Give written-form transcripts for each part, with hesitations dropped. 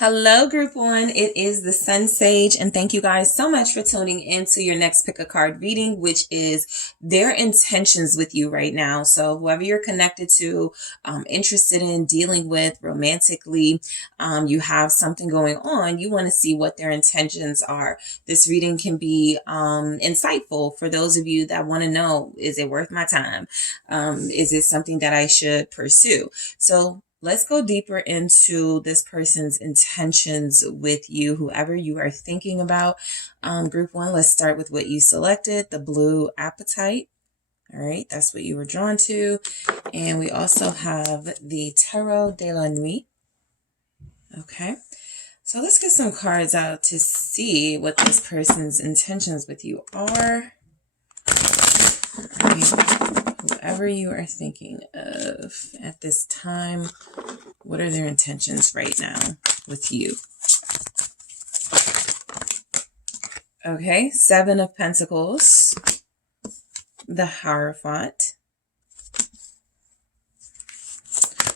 Hello, Group 1. It is the SunSage, and thank you guys so much for tuning into your next pick a card reading, which is their intentions with you right now. So whoever you're connected to, interested in, dealing with romantically, you have something going on, you want to see what their intentions are. This reading can be insightful for those of you that want to know, is it worth my time? Is it something that I should pursue? So let's go deeper into this person's intentions with you, whoever you are thinking about. Group 1, let's start with what you selected, the blue appetite. All right, that's what you were drawn to. And we also have the Tarot de la Nuit. Okay, so let's get some cards out to see what this person's intentions with you are. All right. Whoever you are thinking of at this time, what are their intentions right now with you? Okay, 7 of Pentacles, the Hierophant.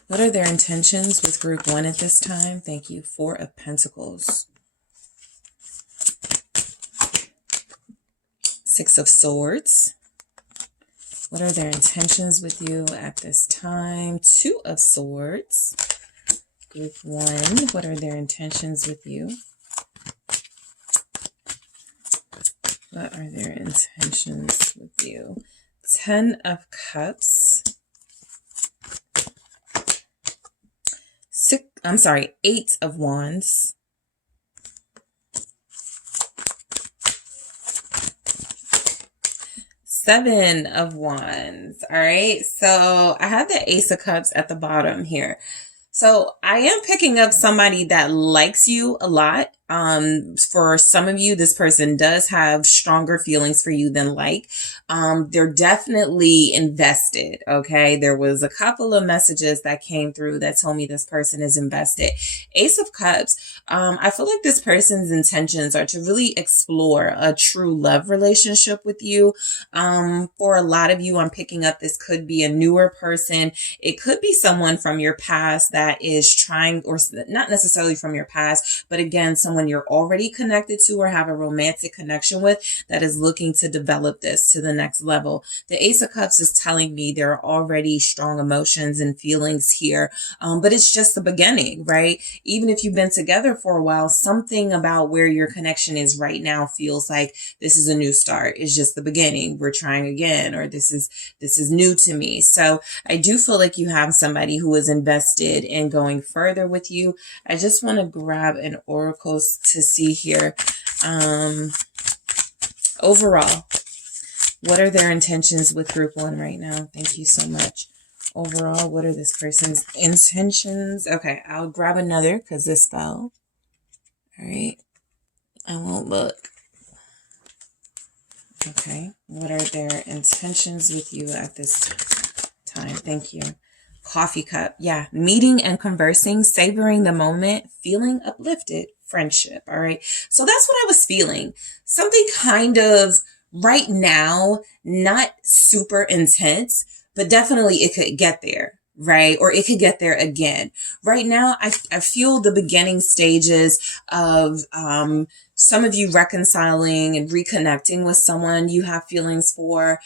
What are their intentions with Group 1 at this time? Thank you. 4 of Pentacles. 6 of Swords. What are their intentions with you at this time? 2 of Swords. Group 1, what are their intentions with you? What are their intentions with you? 10 of Cups. 8 of Wands. 7 of Wands. All right. So I have the Ace of Cups at the bottom here. So I am picking up somebody that likes you a lot. For some of you, this person does have stronger feelings for you than like. They're definitely invested. Okay. There was a couple of messages that came through that told me this person is invested. Ace of Cups. I feel like this person's intentions are to really explore a true love relationship with you. For a lot of you, I'm picking up this could be a newer person. It could be someone from your past that is trying, or not necessarily from your past, but again, someone you're already connected to or have a romantic connection with that is looking to develop this to the next level. The Ace of Cups is telling me there are already strong emotions and feelings here, but it's just the beginning, right? Even if you've been together for a while, something about where your connection is right now feels like this is a new start. It's just the beginning. We're trying again, or this is new to me. So I do feel like you have somebody who is invested in going further with you. I just want to grab an oracle to see here. Overall, what are their intentions with Group 1 right now? Thank you so much. Overall, what are this person's intentions? Okay, I'll grab another because this fell. All right, I won't look. Okay, what are their intentions with you at this time? Thank you. Coffee cup. Yeah, meeting and conversing, savoring the moment, feeling uplifted, friendship. All right, so that's what I was feeling. Something kind of right now, not super intense, but definitely it could get there. Right? Or it could get there again. Right now, I feel the beginning stages of some of you reconciling and reconnecting with someone you have feelings for.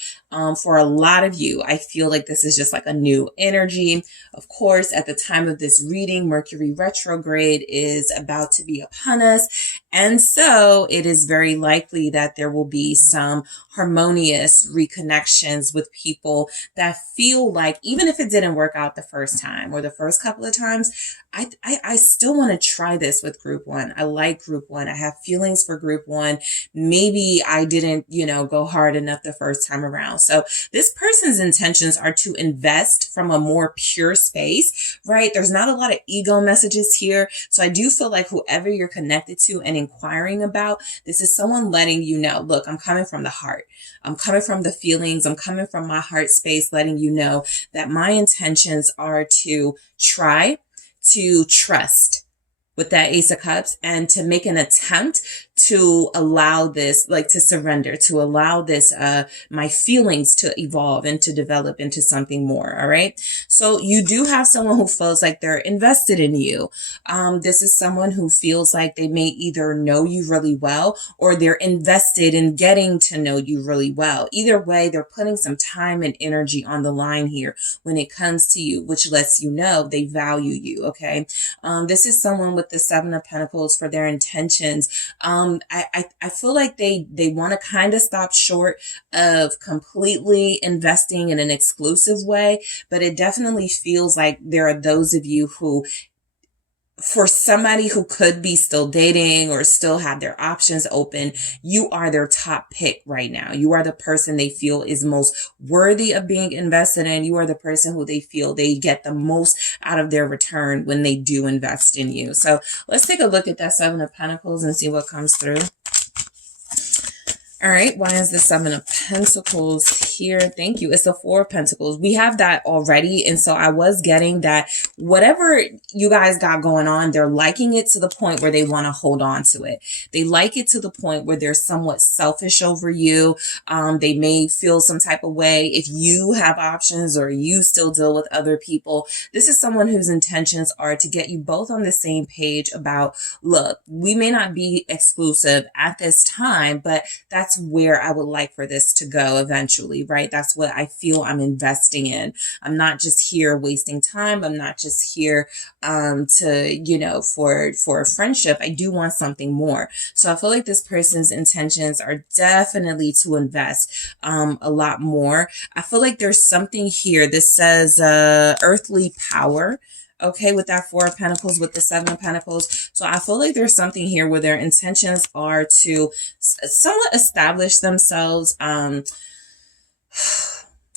For a lot of you, I feel like this is just like a new energy. Of course, at the time of this reading, Mercury retrograde is about to be upon us. And so it is very likely that there will be some harmonious reconnections with people that feel like, even if it didn't work out the first time or the first couple of times, I still want to try this with Group 1. I like Group 1. I have feelings for Group 1. Maybe I didn't, go hard enough the first time around. So this person's intentions are to invest from a more pure space, right? There's not a lot of ego messages here. So I do feel like whoever you're connected to and inquiring about, this is someone letting you know, look, I'm coming from the heart. I'm coming from the feelings. I'm coming from my heart space, letting you know that my intentions are to try to trust with that Ace of Cups and to make an attempt to allow this, like to surrender, to allow this, my feelings to evolve and to develop into something more. All right. So you do have someone who feels like they're invested in you. This is someone who feels like they may either know you really well or they're invested in getting to know you really well. Either way, they're putting some time and energy on the line here when it comes to you, which lets you know they value you. Okay. This is someone with the Seven of Pentacles for their intentions. I feel like they want to kind of stop short of completely investing in an exclusive way, but it definitely feels like there are those of you who, for somebody who could be still dating or still have their options open, you are their top pick right now. You are the person they feel is most worthy of being invested in. You are the person who they feel they get the most out of their return when they do invest in you. So let's take a look at that Seven of Pentacles and see what comes through. All right. Why is the Seven of Pentacles here? Thank you. It's the Four of Pentacles. We have that already. And so I was getting that whatever you guys got going on, they're liking it to the point where they want to hold on to it. They like it to the point where they're somewhat selfish over you. They may feel some type of way if you have options or you still deal with other people. This is someone whose intentions are to get you both on the same page about, look, we may not be exclusive at this time, but that's where I would like for this to go eventually, right? That's what I feel I'm investing in. I'm not just here wasting time. I'm not just here for a friendship. I do want something more. So I feel like this person's intentions are definitely to invest a lot more. I feel like there's something here. This says earthly power. Okay, with that Four of Pentacles, with the Seven of Pentacles. So I feel like there's something here where their intentions are to somewhat establish themselves,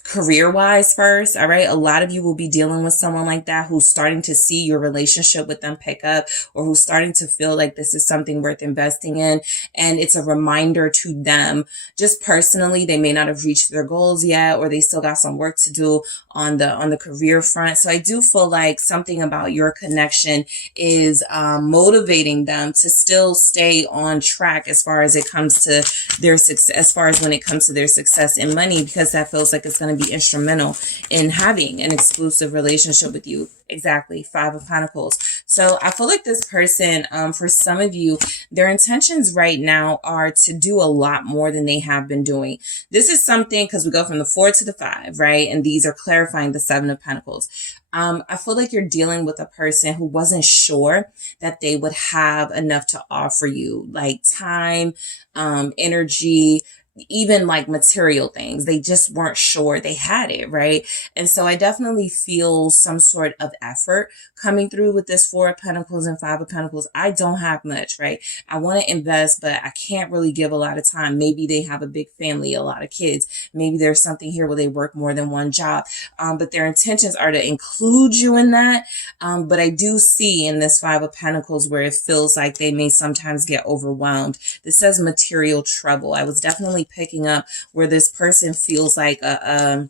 career-wise first. All right. A lot of you will be dealing with someone like that who's starting to see your relationship with them pick up, or who's starting to feel like this is something worth investing in. And it's a reminder to them, just personally, they may not have reached their goals yet, or they still got some work to do on the career front. So I do feel like something about your connection is motivating them to still stay on track as far as it comes to their success, as far as when it comes to their success in money, because that feels like it's going to be instrumental in having an exclusive relationship with you. Exactly. Five of Pentacles. So I feel like this person, for some of you, their intentions right now are to do a lot more than they have been doing. This is something, because we go from the 4 to the 5, right? And these are clarifying the Seven of Pentacles. I feel like you're dealing with a person who wasn't sure that they would have enough to offer you, like time, energy, even like material things. They just weren't sure they had it, right? And so I definitely feel some sort of effort coming through with this Four of Pentacles and Five of Pentacles. I don't have much, right? I want to invest, but I can't really give a lot of time. Maybe they have a big family, a lot of kids. Maybe there's something here where they work more than one job. But their intentions are to include you in that. But I do see in this Five of Pentacles where it feels like they may sometimes get overwhelmed. This says material trouble. I was definitely picking up where this person feels like a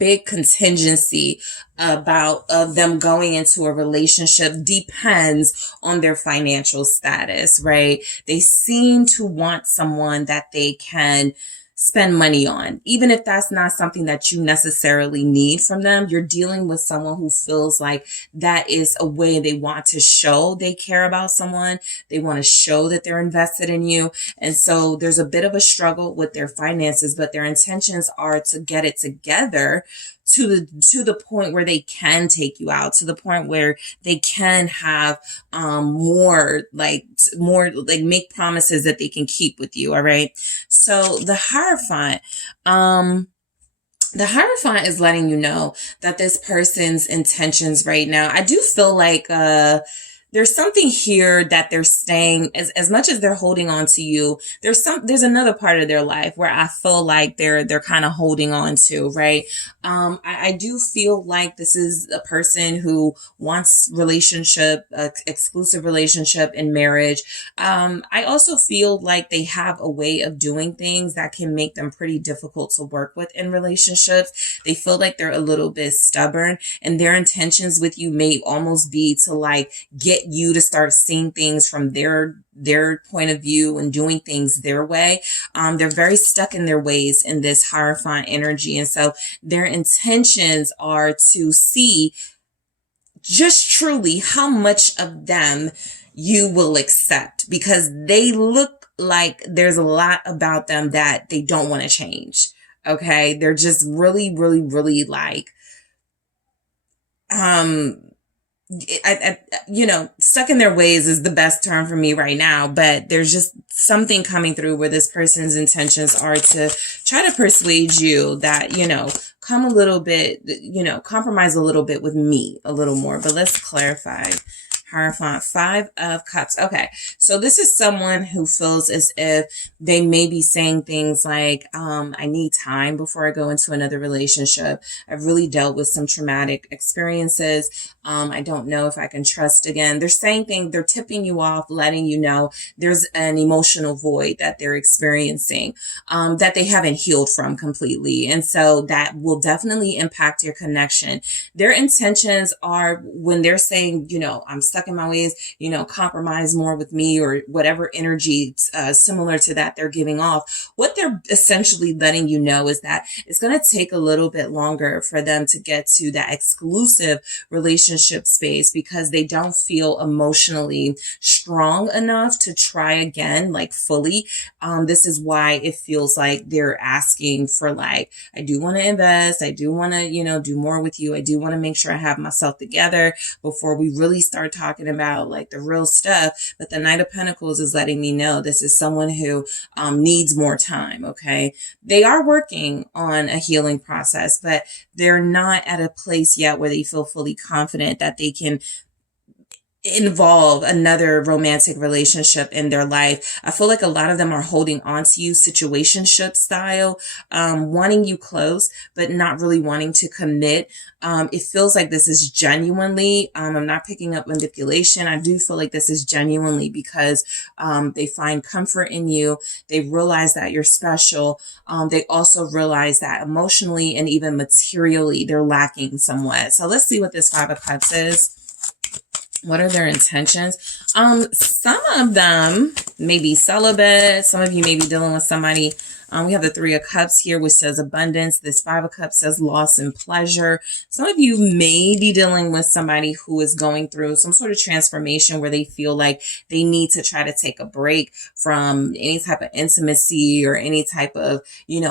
big contingency of them going into a relationship depends on their financial status, right? They seem to want someone that they can spend money on, even if that's not something that you necessarily need from them. You're dealing with someone who feels like that is a way they want to show they care about someone. They want to show that they're invested in you. And so there's a bit of a struggle with their finances, but their intentions are to get it together to the point where they can take you out, to the point where they can have more like make promises that they can keep with you. All right. So the Hierophant, is letting you know that this person's intentions right now, I do feel like there's something here that they're staying, as much as they're holding on to you, there's another part of their life where I feel like they're kind of holding on to, right? I do feel like this is a person who wants relationship, exclusive relationship and marriage. I also feel like they have a way of doing things that can make them pretty difficult to work with in relationships. They feel like they're a little bit stubborn, and their intentions with you may almost be to like get get you to start seeing things from their point of view and doing things their way. They're very stuck in their ways in this Hierophant energy. And so their intentions are to see just truly how much of them you will accept, because they look like there's a lot about them that they don't want to change. Okay. They're just really, really, really like, stuck in their ways is the best term for me right now, but there's just something coming through where this person's intentions are to try to persuade you that, come a little bit, compromise a little bit with me a little more. But let's clarify. Hierophant, 5 of Cups. Okay, so this is someone who feels as if they may be saying things like, I need time before I go into another relationship. I've really dealt with some traumatic experiences. I don't know if I can trust again. They're saying things, they're tipping you off, letting you know there's an emotional void that they're experiencing, that they haven't healed from completely. And so that will definitely impact your connection. Their intentions are, when they're saying, I'm stuck in my ways, compromise more with me, or whatever energy similar to that they're giving off. What they're essentially letting you know is that it's going to take a little bit longer for them to get to that exclusive relationship space, because they don't feel emotionally strong enough to try again, like fully. This is why it feels like they're asking for, like, I do want to invest. I do want to, do more with you. I do want to make sure I have myself together before we really start talking about like the real stuff. But the Knight of Pentacles is letting me know this is someone who needs more time. Okay. They are working on a healing process, but they're not at a place yet where they feel fully confident that they can involve another romantic relationship in their life. I feel like a lot of them are holding on to you situationship style, wanting you close, but not really wanting to commit. It feels like this is genuinely, I'm not picking up manipulation. I do feel like this is genuinely because they find comfort in you. They realize that you're special. They also realize that emotionally and even materially, they're lacking somewhat. So let's see what this 5 of Cups is. What are their intentions? Some of them may be celibate. Some of you may be dealing with somebody. We have the 3 of Cups here, which says abundance. This 5 of Cups says loss and pleasure. Some of you may be dealing with somebody who is going through some sort of transformation where they feel like they need to try to take a break from any type of intimacy or any type of,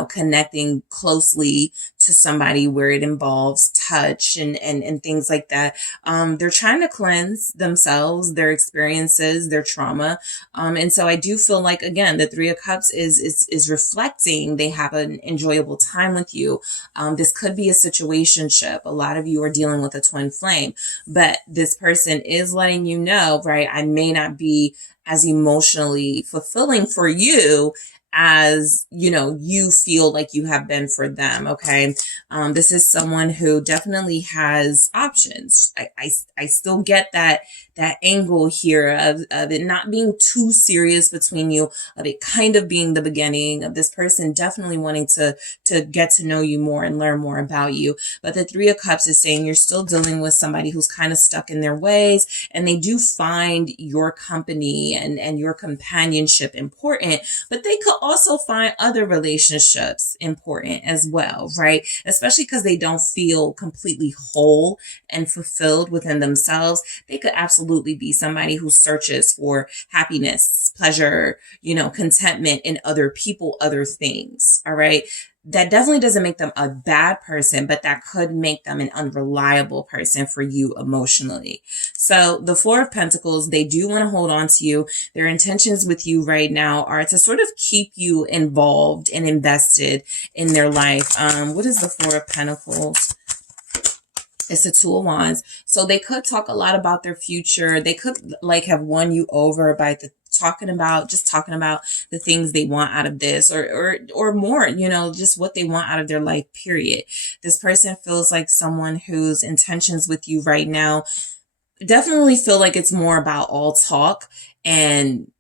connecting closely to somebody where it involves touch and things like that. They're trying to cleanse themselves, their experiences, their trauma. And so I do feel like, again, the 3 of Cups is reflecting they have an enjoyable time with you. This could be a situationship. A lot of you are dealing with a twin flame, but this person is letting you know, right? I may not be as emotionally fulfilling for you as, you feel like you have been for them. Okay. This is someone who definitely has options. I still get that angle here of it not being too serious between you, of it kind of being the beginning of this person definitely wanting to get to know you more and learn more about you. But the 3 of Cups is saying you're still dealing with somebody who's kind of stuck in their ways, and they do find your company and your companionship important, but they could also find other relationships important as well, right? Especially because they don't feel completely whole and fulfilled within themselves. They could absolutely be somebody who searches for happiness, pleasure, contentment in other people, other things. All right. That definitely doesn't make them a bad person, but that could make them an unreliable person for you emotionally. So the 4 of Pentacles, they do want to hold on to you. Their intentions with you right now are to sort of keep you involved and invested in their life. What is the 4 of Pentacles? It's the 2 of Wands. So they could talk a lot about their future. They could have won you over by talking about the things they want out of this or more, just what they want out of their life, period. This person feels like someone whose intentions with you right now definitely feel like it's more about all talk and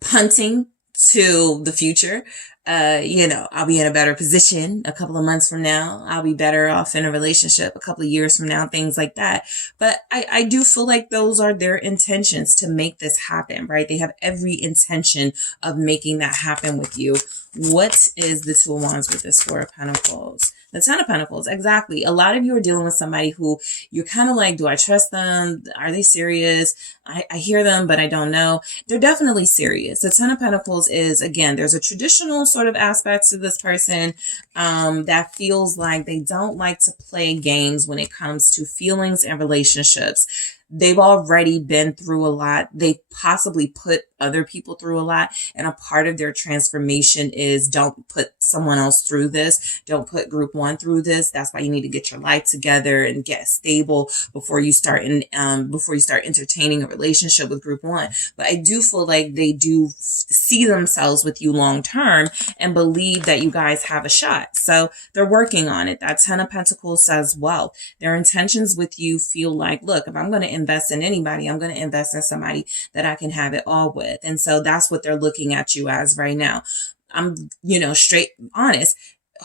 punting to the future. I'll be in a better position a couple of months from now. I'll be better off in a relationship a couple of years from now, things like that. But I do feel like those are their intentions to make this happen, right? They have every intention of making that happen with you. What is the Two of Wands with this Four of Pentacles? The Ten of Pentacles, exactly. A lot of you are dealing with somebody who you're kind of like, do I trust them? Are they serious? I hear them, but I don't know. They're definitely serious. The Ten of Pentacles is, again, there's a traditional sort of aspect to this person that feels like they don't like to play games when it comes to feelings and relationships. They've already been through a lot. They possibly put other people through a lot. And a part of their transformation is don't put someone else through this. Don't put group one through this. That's why you need to get your life together and get stable before you start entertaining a relationship with group one. But I do feel like they do see themselves with you long term and believe that you guys have a shot. So they're working on it. That Ten of Pentacles says wealth. Their intentions with you feel like, look, if I'm going to invest in anybody, I'm going to invest in somebody that I can have it all with. And so that's what they're looking at you as right now. I'm, straight honest.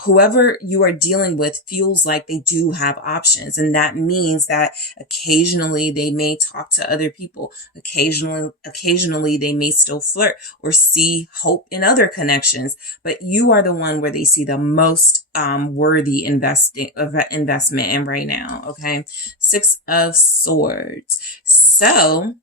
Whoever you are dealing with feels like they do have options. And that means that occasionally they may talk to other people. Occasionally they may still flirt or see hope in other connections. But you are the one where they see the most worthy investment in right now. Okay. Six of Swords. So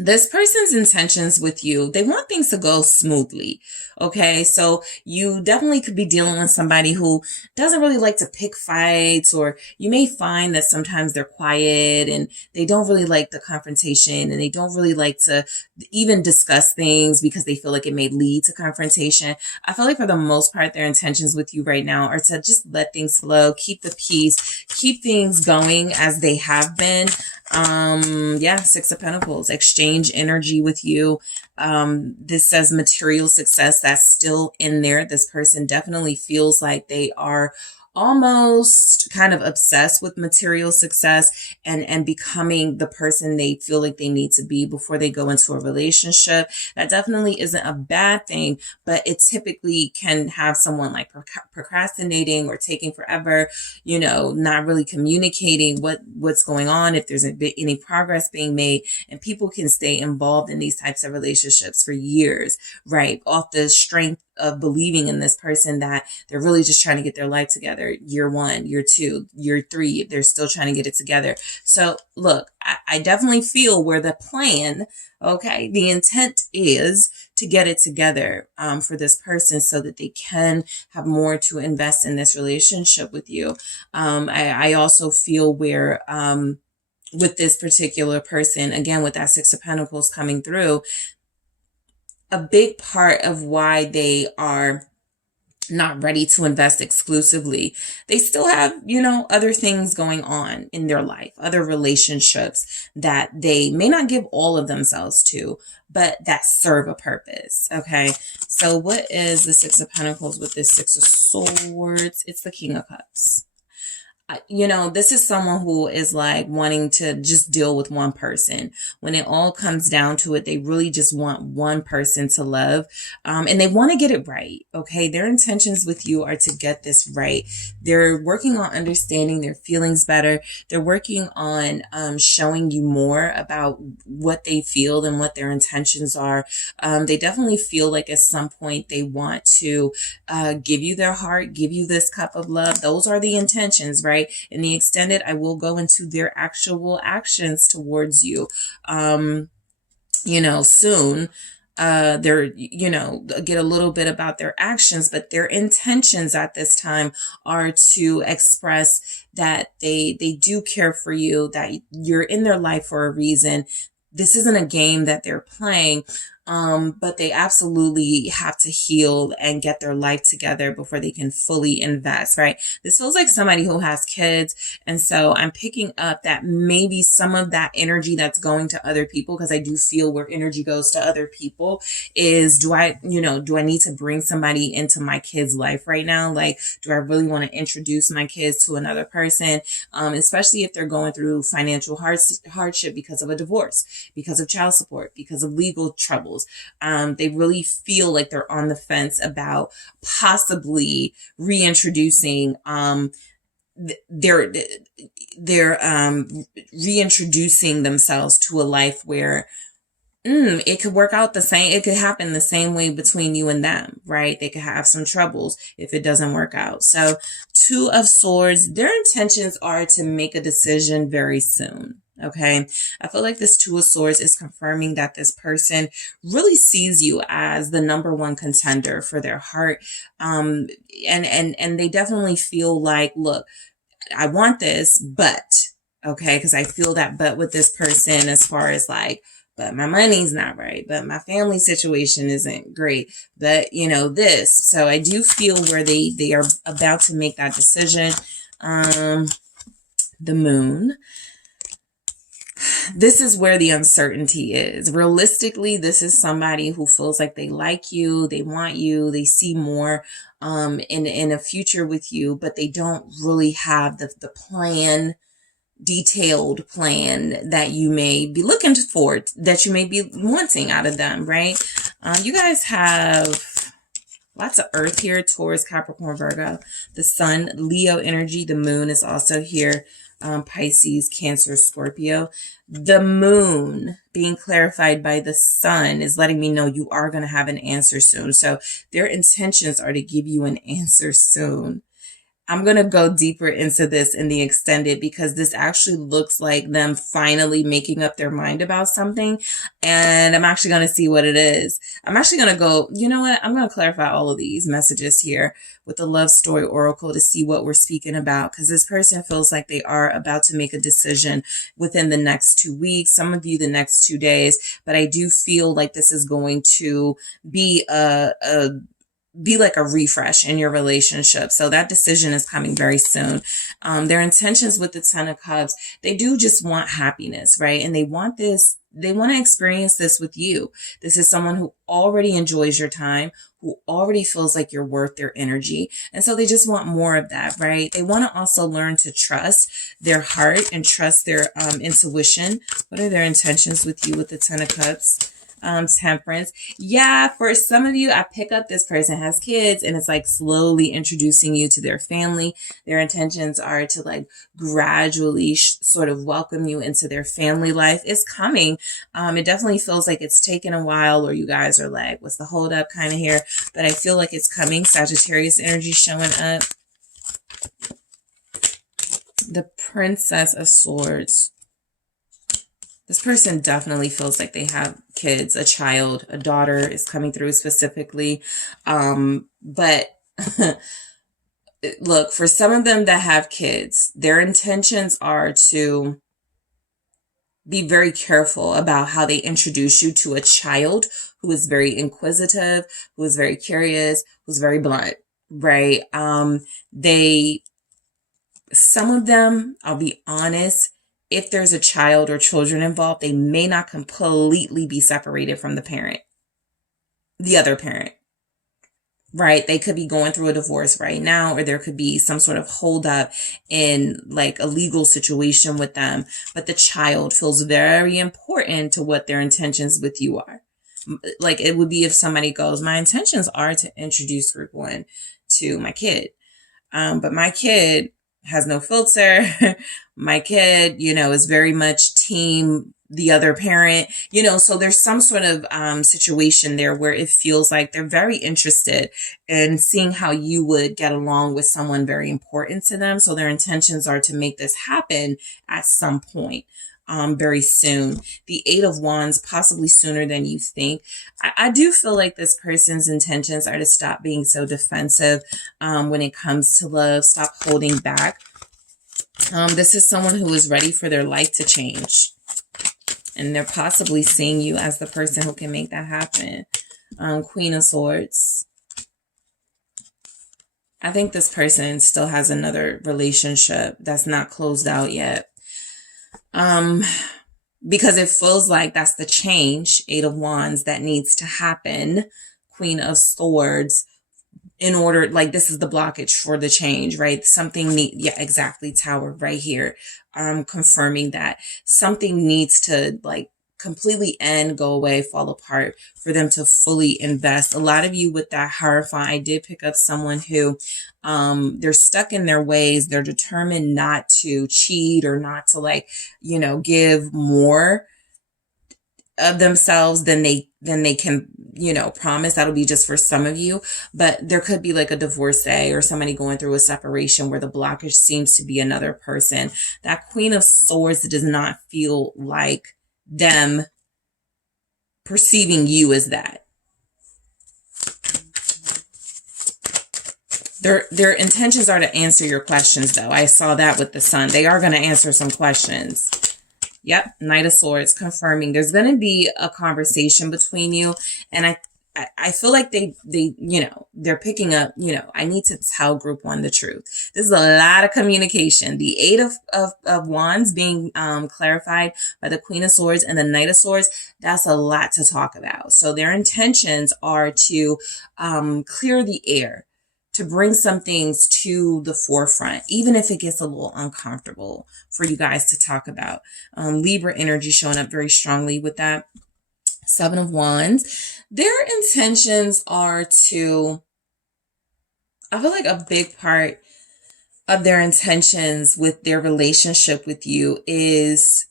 this person's intentions with you, they want things to go smoothly. Okay. So you definitely could be dealing with somebody who doesn't really like to pick fights, or you may find that sometimes they're quiet and they don't really like the confrontation, and they don't really like to even discuss things because they feel like it may lead to confrontation. I feel like for the most part, their intentions with you right now are to just let things flow, keep the peace, keep things going as they have been. Six of Pentacles, exchange energy with you. This says material success, that's still in there. This person definitely feels like they are almost kind of obsessed with material success and becoming the person they feel like they need to be before they go into a relationship. That definitely isn't a bad thing, but it typically can have someone like procrastinating or taking forever, not really communicating what's going on, if there's any progress being made. And people can stay involved in these types of relationships for years, right? Off the strength of believing in this person that they're really just trying to get their life together. Year one, year two, year three, they're still trying to get it together. So look, I definitely feel where the plan, okay, the intent is to get it together for this person so that they can have more to invest in this relationship with you. I also feel where with this particular person, again, with that Six of Pentacles coming through, a big part of why they are not ready to invest exclusively, they still have, other things going on in their life, other relationships that they may not give all of themselves to, but that serve a purpose. Okay. So what is the Six of Pentacles with this Six of Swords? It's the King of Cups. This is someone who is like wanting to just deal with one person. When it all comes down to it, they really just want one person to love. And they want to get it right. Okay. Their intentions with you are to get this right. They're working on understanding their feelings better. They're working on showing you more about what they feel and what their intentions are. They definitely feel like at some point they want to give you their heart, give you this cup of love. Those are the intentions, right? In the extended, I will go into their actual actions towards you, soon. They're, get a little bit about their actions, but their intentions at this time are to express that they do care for you, that you're in their life for a reason. This isn't a game that they're playing. But they absolutely have to heal and get their life together before they can fully invest, right? This feels like somebody who has kids. And so I'm picking up that maybe some of that energy that's going to other people, because I do feel where energy goes to other people is, do I need to bring somebody into my kid's life right now? Like, do I really want to introduce my kids to another person? Especially if they're going through financial hardship because of a divorce, because of child support, because of legal troubles. troubles. They really feel like they're on the fence about possibly reintroducing they're reintroducing themselves to a life where it could work out the same. It could happen the same way between you and them, right? They could have some troubles if it doesn't work out. So 2 of Swords, their intentions are to make a decision very soon. Okay. I feel like this 2 of Swords is confirming that this person really sees you as the number 1 contender for their heart. And they definitely feel like, look, I want this, but, okay, because I feel that but with this person as far as like, but my money's not right, but my family situation isn't great, but this. So I do feel where they are about to make that decision. The Moon. This is where the uncertainty is. Realistically, this is somebody who feels like they like you, they want you, they see more in a future with you, but they don't really have the detailed plan that you may be looking for, that you may be wanting out of them, right? You guys have lots of earth here: Taurus, Capricorn, Virgo, the sun, Leo energy. The moon is also here: Pisces, Cancer, Scorpio. The moon being clarified by the sun is letting me know you are going to have an answer soon. So their intentions are to give you an answer soon. I'm going to go deeper into this in the extended, because this actually looks like them finally making up their mind about something. And I'm actually going to see what it is. I'm actually going to go, you know what? I'm going to clarify all of these messages here with the love story oracle to see what we're speaking about, because this person feels like they are about to make a decision within the next 2 weeks. Some of you the next 2 days, but I do feel like this is going to be like a refresh in your relationship. So that decision is coming very soon. Their intentions with the 10 of Cups, they do just want happiness, right? And they want to experience this with you. This is someone who already enjoys your time, who already feels like you're worth their energy. And so they just want more of that, right? They want to also learn to trust their heart and trust their intuition. What are their intentions with you with the 10 of Cups? Temperance. Yeah, for some of you, I pick up this person has kids, and it's like slowly introducing you to their family. Their intentions are to like gradually sort of welcome you into their family life. It's coming. It definitely feels like it's taken a while, or you guys are like, what's the hold up kind of here? But I feel like it's coming. Sagittarius energy showing up. The Princess of Swords. This person definitely feels like they have kids, a child, a daughter is coming through specifically. But look, for some of them that have kids, their intentions are to be very careful about how they introduce you to a child who is very inquisitive, who is very curious, who's very blunt, right? Some of them, I'll be honest, if there's a child or children involved, they may not completely be separated from the other parent, right? They could be going through a divorce right now, or there could be some sort of holdup in like a legal situation with them. But the child feels very important to what their intentions with you are. Like it would be if somebody goes, my intentions are to introduce group 1 to my kid. But my kid has no filter. My kid, is very much team the other parent, so there's some sort of situation there where it feels like they're very interested in seeing how you would get along with someone very important to them. So their intentions are to make this happen at some point. Very soon. The 8 of Wands, possibly sooner than you think. I do feel like this person's intentions are to stop being so defensive when it comes to love. Stop holding back. This is someone who is ready for their life to change. And they're possibly seeing you as the person who can make that happen. Queen of Swords. I think this person still has another relationship that's not closed out yet. Because it feels like that's the change, 8 of Wands, that needs to happen. Queen of Swords, in order, like this is the blockage for the change, right? Yeah, exactly. Tower right here. Confirming that something needs to like completely end, go away, fall apart, for them to fully invest. A lot of you with that Hierophant, I did pick up someone who they're stuck in their ways. They're determined not to cheat or not to, like, you know, give more of themselves than they can, you know, promise. That'll be just for some of you, but there could be like a divorcee or somebody going through a separation where the blockage seems to be another person. That Queen of Swords does not feel like them perceiving you as that. Their intentions are to answer your questions, though. I saw that with the Sun. They are going to answer some questions. Yep, Knight of Swords, confirming there's going to be a conversation between you. And I feel like they, you know, they're picking up, you know, I need to tell group one the truth. This is a lot of communication. The Eight of Wands being clarified by the Queen of Swords and the Knight of Swords, that's a lot to talk about. So their intentions are to clear the air, to bring some things to the forefront, even if it gets a little uncomfortable for you guys to talk about. Libra energy showing up very strongly with that. Seven of Wands. Their intentions are to, I feel like a big part of their intentions with their relationship with you is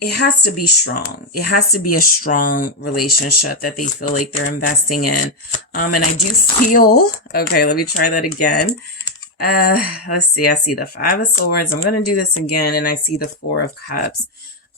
it has to be strong. It has to be a strong relationship that they feel like they're investing in. And I do feel, okay, let me try that again. Let's see. I see the Five of Swords. I'm going to do this again. And I see the Four of Cups.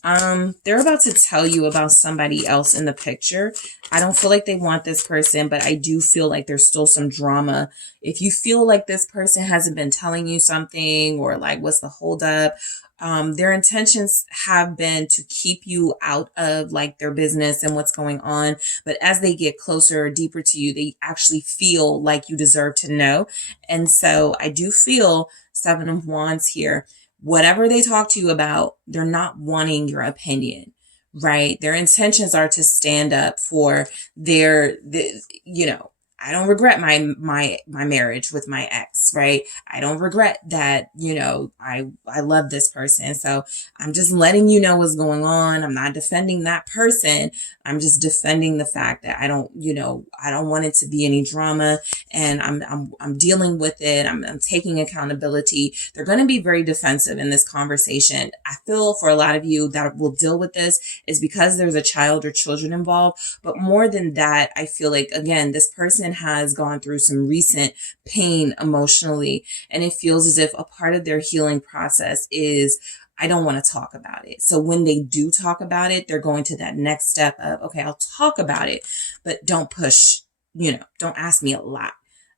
They're about to tell you about somebody else in the picture. I don't feel like they want this person, but I do feel like there's still some drama. If you feel like this person hasn't been telling you something, or like, what's the holdup? Their intentions have been to keep you out of like their business and what's going on. But as they get closer or deeper to you, they actually feel like you deserve to know. And so I do feel Seven of Wands here. Whatever they talk to you about, they're not wanting your opinion, right? Their intentions are to stand up for you know, I don't regret my marriage with my ex, right? I don't regret that, you know, I love this person. So I'm just letting you know what's going on. I'm not defending that person. I'm just defending the fact that I don't want it to be any drama, and I'm dealing with it. I'm taking accountability. They're going to be very defensive in this conversation. I feel for a lot of you that will deal with this is because there's a child or children involved. But more than that, I feel like, again, this person has gone through some recent pain emotionally, and it feels as if a part of their healing process is, I don't want to talk about it. So when they do talk about it, they're going to that next step of, okay, I'll talk about it, but don't push, don't ask me a lot,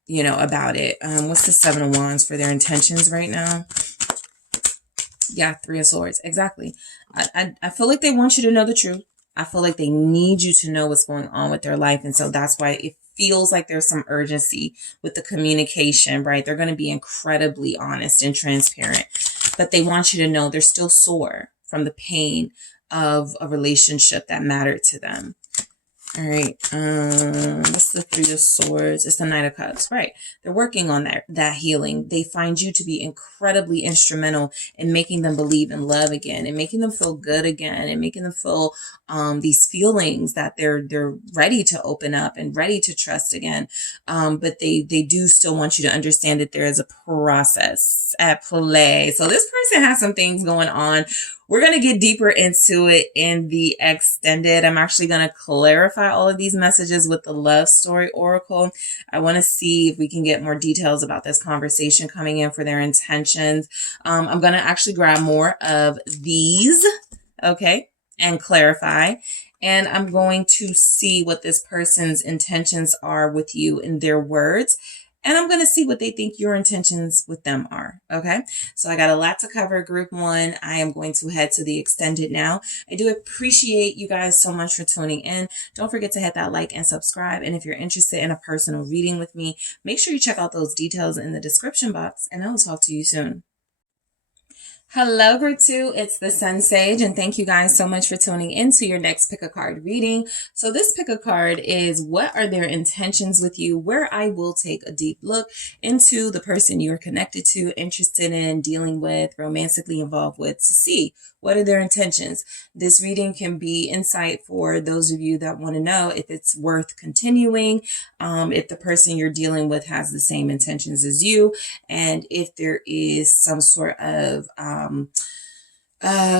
about it. What's the Seven of Wands for their intentions right now? Yeah, Three of Swords. Exactly. I feel like they want you to know the truth. I feel like they need you to know what's going on with their life. And so that's why it feels like there's some urgency with the communication, right? They're going to be incredibly honest and transparent, but they want you to know they're still sore from the pain of a relationship that mattered to them. All right. What's the Three of Swords? It's the Knight of Cups, right? They're working on that healing. They find you to be incredibly instrumental in making them believe in love again, and making them feel good again, and making them feel these feelings that they're ready to open up and ready to trust again. But they do still want you to understand that there is a process at play. So this person has some things going on. We're going to get deeper into it in the extended. I'm actually going to clarify all of these messages with the Love Story Oracle. I want to see if we can get more details about this conversation coming in for their intentions. I'm going to actually grab more of these, okay, and clarify. And I'm going to see what this person's intentions are with you in their words. And I'm going to see what they think your intentions with them are. Okay. So I got a lot to cover. Group one, I am going to head to the extended now. I do appreciate you guys so much for tuning in. Don't forget to hit that like and subscribe. And if you're interested in a personal reading with me, make sure you check out those details in the description box, and I will talk to you soon. Hello, Group 2. It's the SunSage, and thank you guys so much for tuning into your next pick a card reading. So this pick a card is what are their intentions with you, where I will take a deep look into the person you're connected to, interested in, dealing with, romantically involved with, to see what are their intentions. This reading can be insight for those of you that want to know if it's worth continuing, if the person you're dealing with has the same intentions as you, and if there is some sort of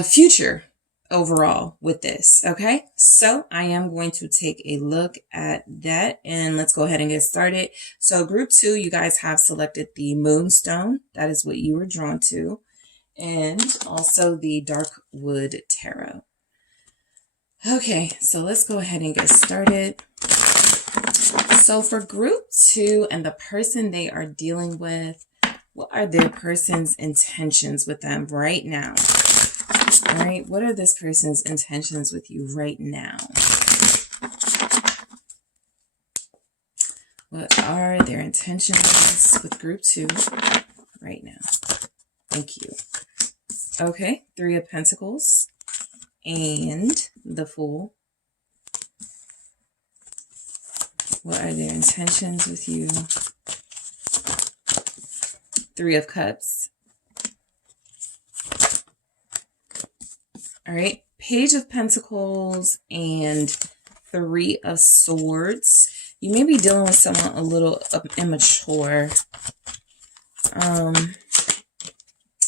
future overall with this. Okay, so I am going to take a look at that, and let's go ahead and get started. So Group 2, you guys have selected the Moonstone. That is what you were drawn to, and also the Dark Wood Tarot. Okay, so let's go ahead and get started. So for Group 2 and the person they are dealing with, what are their person's intentions with them right now? All right, what are this person's intentions with you right now? What are their intentions with Group 2 right now? Thank you. Okay, Three of Pentacles and the Fool. What are their intentions with you? Three of Cups. All right, Page of Pentacles and Three of Swords. You may be dealing with someone a little immature.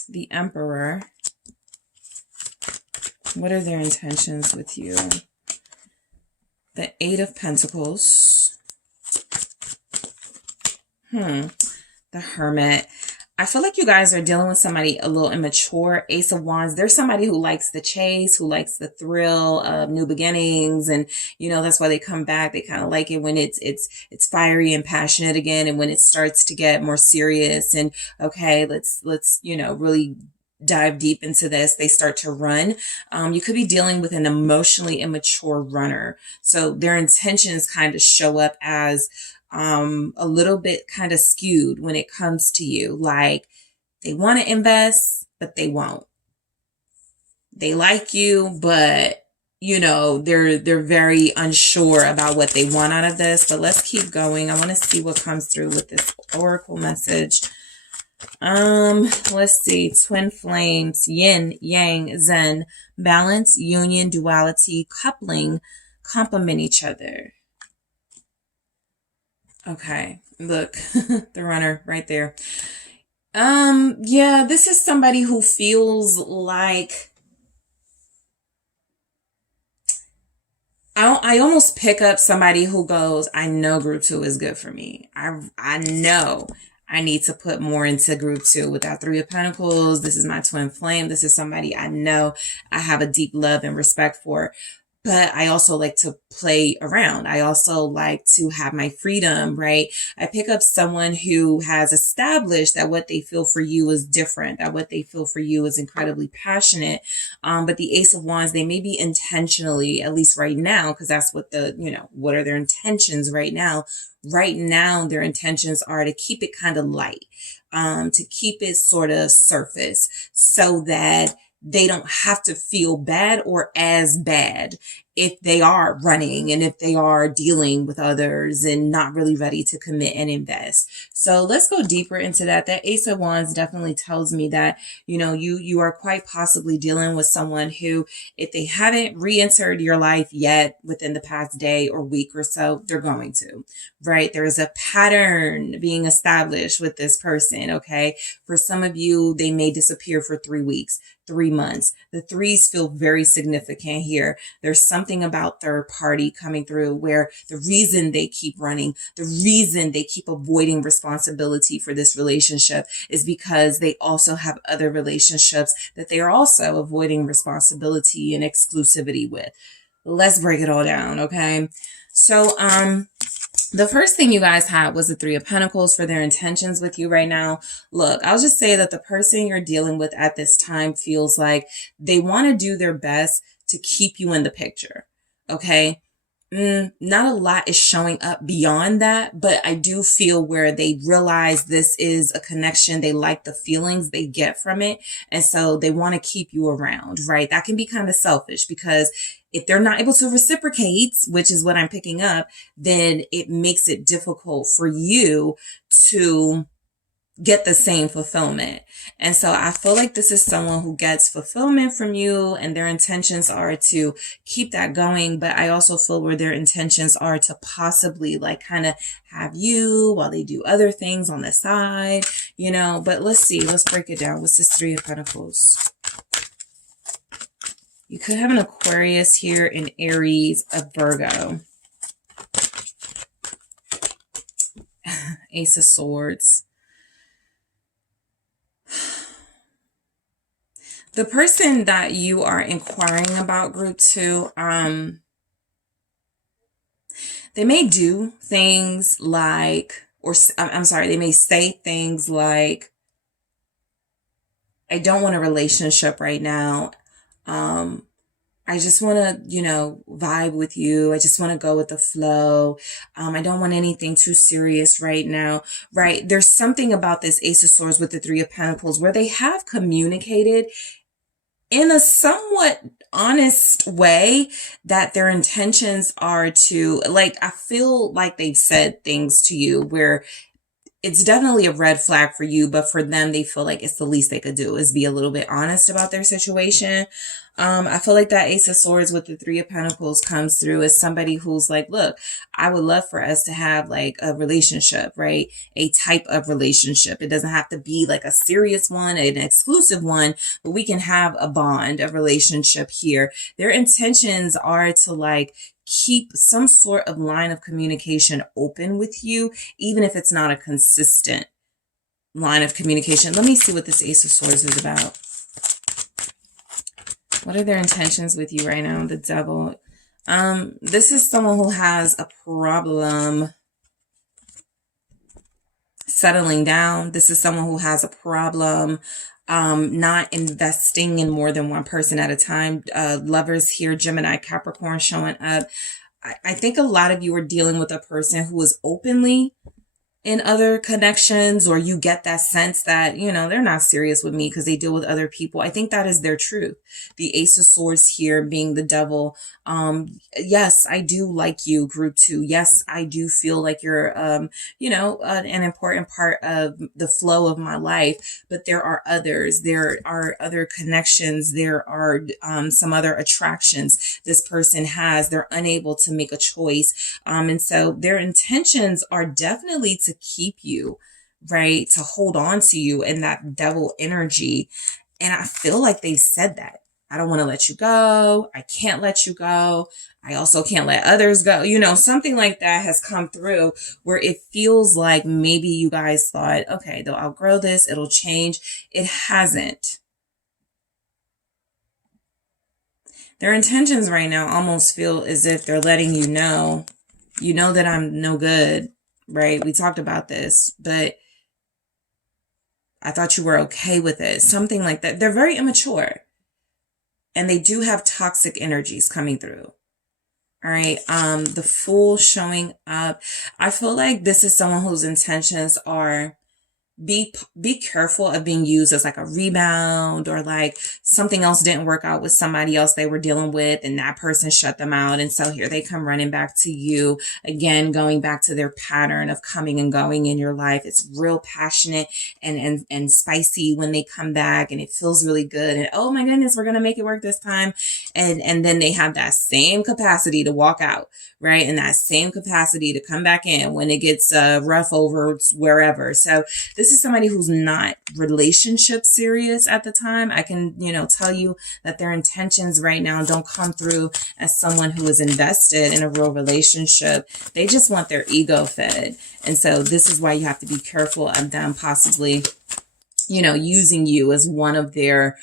The Emperor. What are their intentions with you? The Eight of Pentacles. The Hermit. I feel like you guys are dealing with somebody a little immature. Ace of Wands. There's somebody who likes the chase, who likes the thrill of new beginnings. And, you know, that's why they come back. They kind of like it when it's fiery and passionate again. And when it starts to get more serious and, okay, let's, you know, really dive deep into this, they start to run. You could be dealing with an emotionally immature runner. So their intentions kind of show up as a little bit kind of skewed when it comes to you. Like they want to invest, but they won't. They like you, but you know, they're very unsure about what they want out of this. But let's keep going. I want to see what comes through with this oracle message. Let's see. Twin flames, yin, yang, zen, balance, union, duality, coupling, complement each other. Okay, look, the runner right there. Yeah, this is somebody who feels like I almost pick up somebody who goes, I know Group 2 is good for me. I know I need to put more into Group 2 with that Three of Pentacles. This is my twin flame. This is somebody I know I have a deep love and respect for. But I also like to play around. I also like to have my freedom, right? I pick up someone who has established that what they feel for you is different, that what they feel for you is incredibly passionate. But the Ace of Wands, they may be intentionally, at least right now, because that's what what are their intentions right now? Right now, their intentions are to keep it kind of light, to keep it sort of surface so that they don't have to feel bad or as bad if they are running and if they are dealing with others and not really ready to commit and invest. So let's go deeper into that. That Ace of Wands definitely tells me that, you know, you are quite possibly dealing with someone who, if they haven't re-entered your life yet within the past day or week or so, they're going to, right? There is a pattern being established with this person, okay? For some of you, they may disappear for 3 weeks, 3 months. The threes feel very significant here. There's something about third party coming through where the reason they keep running, the reason they keep avoiding responsibility for this relationship is because they also have other relationships that they are also avoiding responsibility and exclusivity with. Let's break it all down, okay? So, the first thing you guys had was the Three of Pentacles for their intentions with you right now. Look, I'll just say that the person you're dealing with at this time feels like they want to do their best to keep you in the picture, okay? not a lot is showing up beyond that, but I do feel where they realize this is a connection. They like the feelings they get from it. And so they want to keep you around, right? That can be kind of selfish because if they're not able to reciprocate, which is what I'm picking up, then it makes it difficult for you to get the same fulfillment. And so I feel like this is someone who gets fulfillment from you and their intentions are to keep that going. But I also feel where their intentions are to possibly like kind of have you while they do other things on the side, you know, but let's see, let's break it down. What's this Three of Pentacles? You could have an Aquarius here, an Aries, a Virgo. Ace of Swords. The person that you are inquiring about, group 2, they may do things like, or I'm sorry, they may say things like, I don't want a relationship right now. I just want to, you know, vibe with you. I just want to go with the flow. I don't want anything too serious right now, right? There's something about this Ace of Swords with the Three of Pentacles where they have communicated in a somewhat honest way that their intentions are to, like, I feel like they've said things to you where it's definitely a red flag for you, but for them, they feel like it's the least they could do is be a little bit honest about their situation. I feel like that Ace of Swords with the Three of Pentacles comes through as somebody who's like, look, I would love for us to have like a relationship, right? A type of relationship. It doesn't have to be like a serious one, an exclusive one, but we can have a bond, a relationship here. Their intentions are to like keep some sort of line of communication open with you, even if it's not a consistent line of communication. Let me see what this Ace of Swords is about. What are their intentions with you right now? The Devil. This is someone who has a problem settling down. This is someone who has a problem not investing in more than one person at a time. Lovers here, Gemini, Capricorn showing up. I think a lot of you are dealing with a person who is openly in other connections, or you get that sense that, you know, they're not serious with me because they deal with other people. I think that is their truth. The Ace of Swords here being the Devil. Yes, I do like you, group 2. Yes, I do feel like you're, you know, an important part of the flow of my life, but there are others. There are other connections. There are some other attractions this person has. They're unable to make a choice. And so their intentions are definitely to keep you, right? To hold on to you in that Devil energy. And I feel like they've said that. I don't want to let you go. I can't let you go. I also can't let others go. You know, something like that has come through where it feels like maybe you guys thought, okay, they'll outgrow this. It'll change. It hasn't. Their intentions right now almost feel as if they're letting you know that I'm no good. Right? We talked about this, but I thought you were okay with it. Something like that. They're very immature and they do have toxic energies coming through. All right. The Fool showing up. I feel like this is someone whose intentions are be careful of being used as like a rebound, or like something else didn't work out with somebody else they were dealing with and that person shut them out. And so here they come running back to you again, going back to their pattern of coming and going in your life. It's real passionate and spicy when they come back, and it feels really good. And oh my goodness, we're going to make it work this time. And then they have that same capacity to walk out, right? And that same capacity to come back in when it gets rough over wherever. So this is somebody who's not relationship serious at the time. I can, you know, tell you that their intentions right now don't come through as someone who is invested in a real relationship. They just want their ego fed. And so this is why you have to be careful of them possibly, you know, using you as one of their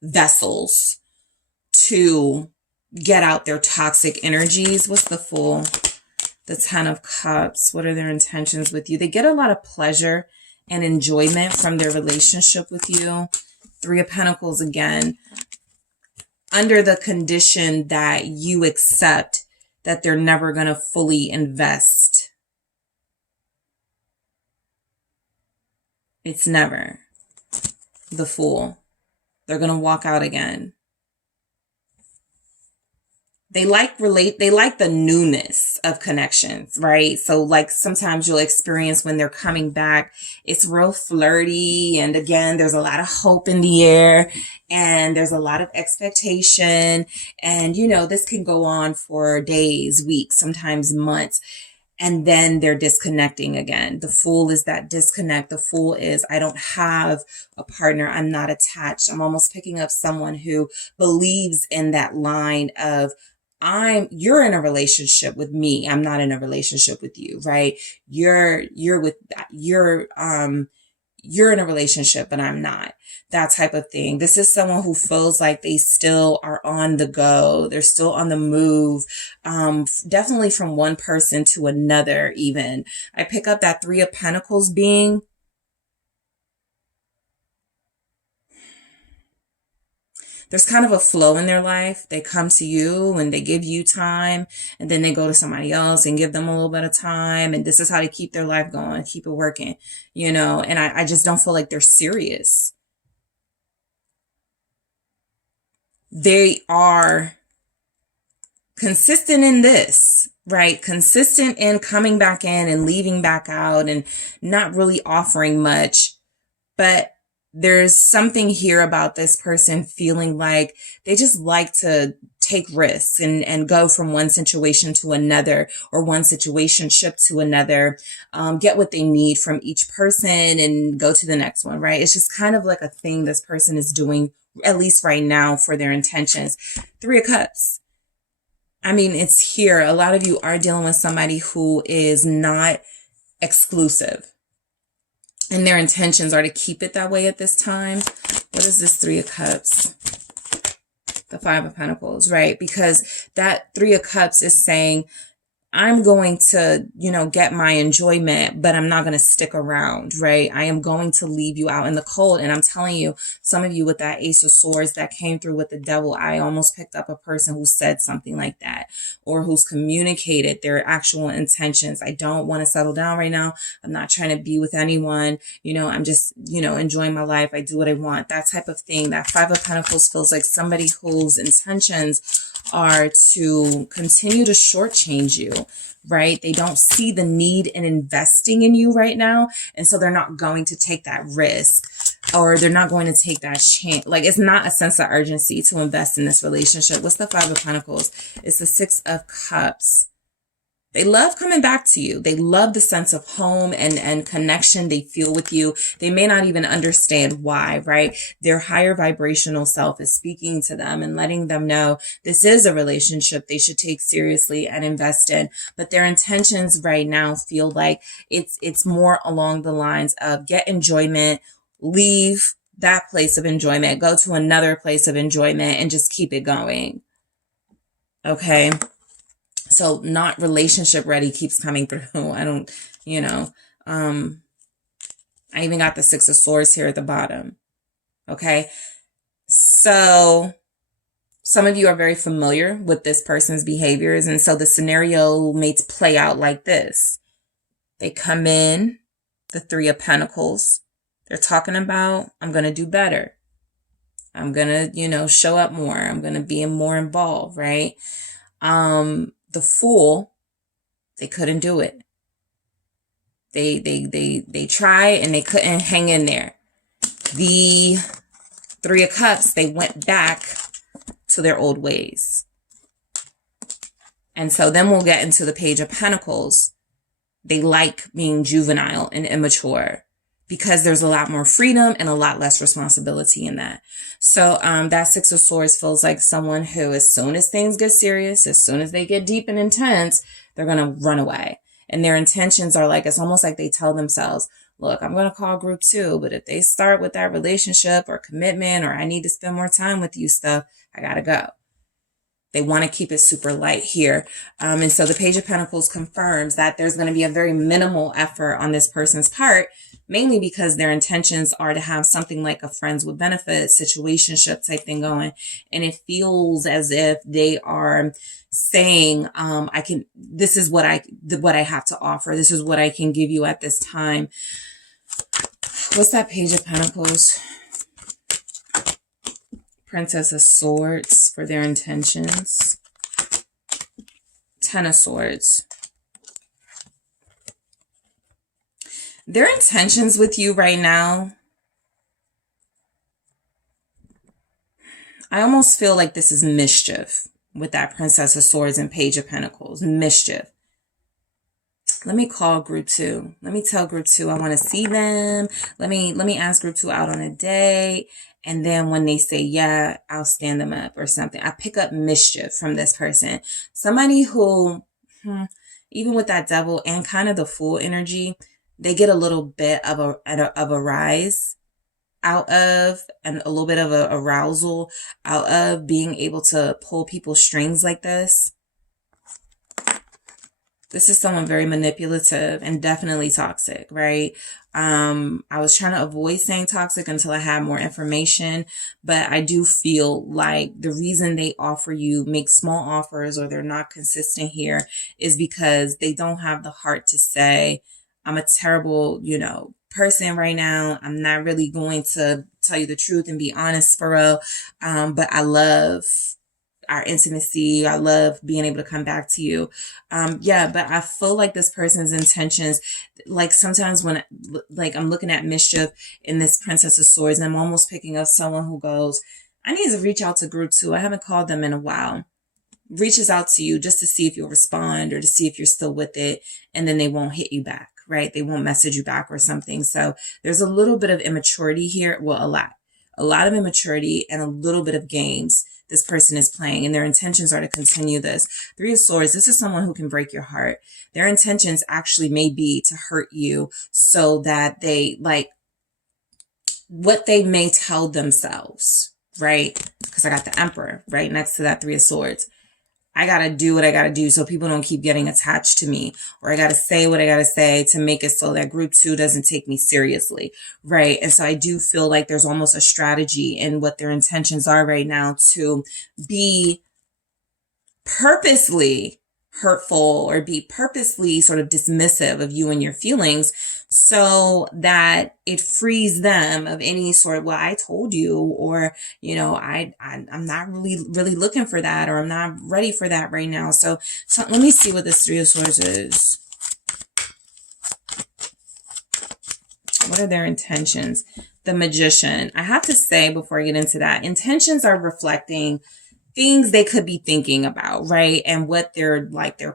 vessels to get out their toxic energies. What's the Fool? The Ten of Cups. What are their intentions with you? They get a lot of pleasure and enjoyment from their relationship with you. Three of Pentacles again. under the condition that you accept that they're never going to fully invest. It's never. The Fool. They're going to walk out again. They like the newness of connections, right? So like sometimes you'll experience when they're coming back, it's real flirty. And again, there's a lot of hope in the air and there's a lot of expectation. And you know, this can go on for days, weeks, sometimes months. And then they're disconnecting again. The Fool is that disconnect. The Fool is, I don't have a partner. I'm not attached. I'm almost picking up someone who believes in that line of, you're in a relationship with me. I'm not in a relationship with you, right? You're in a relationship, but I'm not. That type of thing. This is someone who feels like they still are on the go. They're still on the move. Definitely from one person to another, even. I pick up that Three of Pentacles being. There's kind of a flow in their life. They come to you and they give you time, and then they go to somebody else and give them a little bit of time. And this is how they keep their life going, keep it working, you know, and I just don't feel like they're serious. They are consistent in this, right? Consistent in coming back in and leaving back out and not really offering much, but there's something here about this person feeling like they just like to take risks and go from one situation to another, or one situationship to another, get what they need from each person and go to the next one, right? It's just kind of like a thing this person is doing, at least right now, for their intentions. Three of Cups. I mean, it's here. A lot of you are dealing with somebody who is not exclusive, and their intentions are to keep it that way at this time. What is this Three of Cups? The Five of Pentacles, right? Because that Three of Cups is saying, I'm going to, you know, get my enjoyment, but I'm not going to stick around, right? I am going to leave you out in the cold. And I'm telling you, some of you with that Ace of Swords that came through with the Devil, I almost picked up a person who said something like that, or who's communicated their actual intentions. I don't want to settle down right now. I'm not trying to be with anyone. You know, I'm just, you know, enjoying my life. I do what I want. That type of thing. That Five of Pentacles feels like somebody whose intentions are to continue to shortchange you, right? They don't see the need in investing in you right now. And so they're not going to take that risk, or they're not going to take that chance. Like, it's not a sense of urgency to invest in this relationship. What's the Five of Pentacles? It's the Six of Cups. They love coming back to you. They love the sense of home and connection they feel with you. They may not even understand why, right? Their higher vibrational self is speaking to them and letting them know this is a relationship they should take seriously and invest in. But their intentions right now feel like it's more along the lines of get enjoyment, leave that place of enjoyment, go to another place of enjoyment, and just keep it going. Okay. So not relationship ready keeps coming through. I don't, you know, I even got the Six of Swords here at the bottom. Okay. So some of you are very familiar with this person's behaviors. And so the scenario may play out like this. They come in, the Three of Pentacles. They're talking about, I'm going to do better. I'm going to, you know, show up more. I'm going to be more involved, right? The Fool, they couldn't do it. They tried and they couldn't hang in there. The Three of Cups, they went back to their old ways. And so then we'll get into the Page of Pentacles. They like being juvenile and immature because there's a lot more freedom and a lot less responsibility in that. So that Six of Swords feels like someone who, as soon as things get serious, as soon as they get deep and intense, they're going to run away. And their intentions are like, it's almost like they tell themselves, look, I'm going to call group 2, but if they start with that relationship or commitment or I need to spend more time with you stuff, I got to go. They want to keep it super light here. And so the Page of Pentacles confirms that there's going to be a very minimal effort on this person's part, mainly because their intentions are to have something like a friends with benefits, situationship type thing going. And it feels as if they are saying, this is what I have to offer. This is what I can give you at this time. What's that Page of Pentacles? Princess of Swords for their intentions. Ten of Swords. Their intentions with you right now, I almost feel like this is mischief with that Princess of Swords and Page of Pentacles. Mischief. Let me call group 2. Let me tell group 2 I want to see them. Let me ask group 2 out on a date. And then when they say, yeah, I'll stand them up or something. I pick up mischief from this person. Somebody who, even with that Devil and kind of the Fool energy, they get a little bit of a rise out of, and a little bit of a arousal out of being able to pull people's strings like this. This is someone very manipulative and definitely toxic, right? I was trying to avoid saying toxic until I had more information, but I do feel like the reason they make small offers, or they're not consistent here, is because they don't have the heart to say, I'm a terrible, person right now. I'm not really going to tell you the truth and be honest for real. But I love our intimacy. I love being able to come back to you. But I feel like this person's intentions, like sometimes when I'm looking at mischief in this Princess of Swords, and I'm almost picking up someone who goes, I need to reach out to group 2. I haven't called them in a while. Reaches out to you just to see if you'll respond or to see if you're still with it. And then they won't hit you back, right? They won't message you back or something. So there's a little bit of immaturity here. Well, a lot of immaturity and a little bit of games this person is playing, and their intentions are to continue this. 3 of Swords, this is someone who can break your heart. Their intentions actually may be to hurt you so that they, what they may tell themselves, right? Because I got the Emperor right next to that 3 of Swords. I got to do what I got to do so people don't keep getting attached to me, or I got to say what I got to say to make it so that group 2 doesn't take me seriously, right? And so I do feel like there's almost a strategy in what their intentions are right now to be purposely hurtful or be purposely sort of dismissive of you and your feelings so that it frees them of any sort of, well, I told you, or, I'm not really looking for that, or I'm not ready for that right now. So let me see what this 3 of Swords is. What are their intentions? The Magician. I have to say before I get into that, intentions are reflecting things they could be thinking about, right? And what their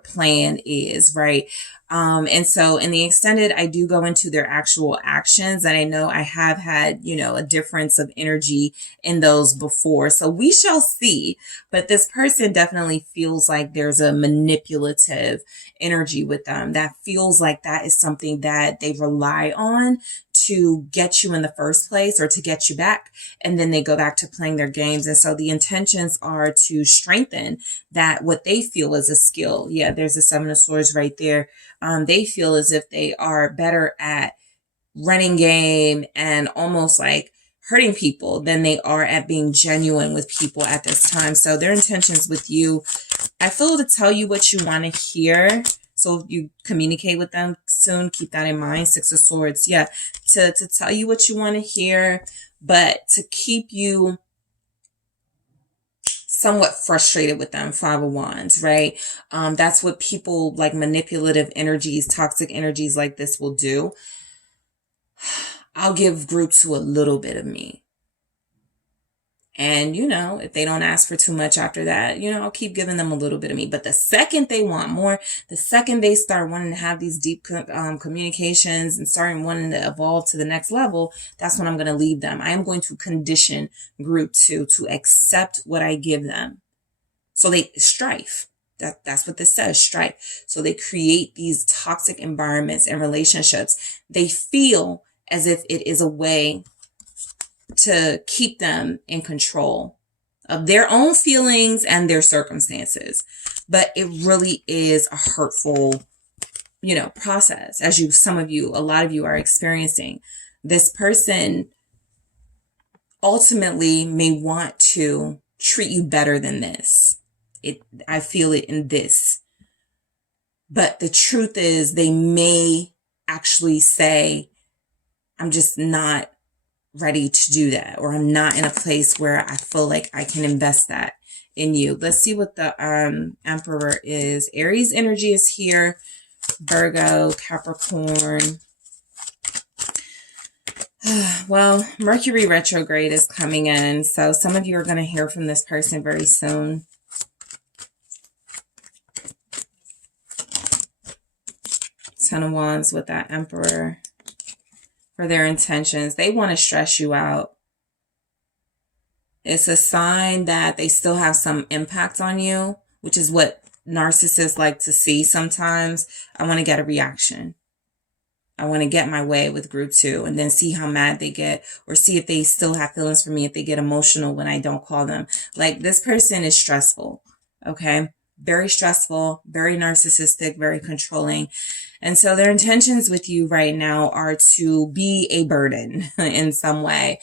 plan is, right? And so in the extended, I do go into their actual actions, and I know I have had, a difference of energy in those before. So we shall see, but this person definitely feels like there's a manipulative energy with them that feels like that is something that they rely on to get you in the first place, or to get you back. And then they go back to playing their games. And so the intentions are to strengthen that, what they feel is a skill. Yeah, there's a 7 of Swords right there. They feel as if they are better at running game and almost like hurting people than they are at being genuine with people at this time. So their intentions with you, I feel, to tell you what you want to hear. So if you communicate with them soon, keep that in mind. 6 of Swords. Yeah. To tell you what you want to hear, but to keep you somewhat frustrated with them. 5 of Wands, right? That's what people like manipulative energies, toxic energies like this will do. I'll give group 2 a little bit of me. And, if they don't ask for too much after that, I'll keep giving them a little bit of me. But the second they want more, the second they start wanting to have these deep communications and starting wanting to evolve to the next level, that's when I'm going to leave them. I am going to condition group 2 to accept what I give them. So they strife. That's what this says, strife. So they create these toxic environments and relationships. They feel as if it is a way to keep them in control of their own feelings and their circumstances. But it really is a hurtful, you know, process, as a lot of you are experiencing. This person ultimately may want to treat you better than this. I feel it in this. But the truth is, they may actually say, I'm just not ready to do that, or I'm not in a place where I feel like I can invest that in you. Let's see what the Emperor is. Aries energy is here. Virgo, Capricorn. Well, Mercury retrograde is coming in, so some of you are going to hear from this person very soon. Ten of Wands with that Emperor. For their intentions, they want to stress you out. It's a sign that they still have some impact on you, which is what narcissists like to see sometimes. I want to get a reaction. I want to get my way with group 2 and then see how mad they get, or see if they still have feelings for me, if they get emotional when I don't call them. Like, this person is stressful, okay? Very stressful, very narcissistic, very controlling. And so their intentions with you right now are to be a burden in some way.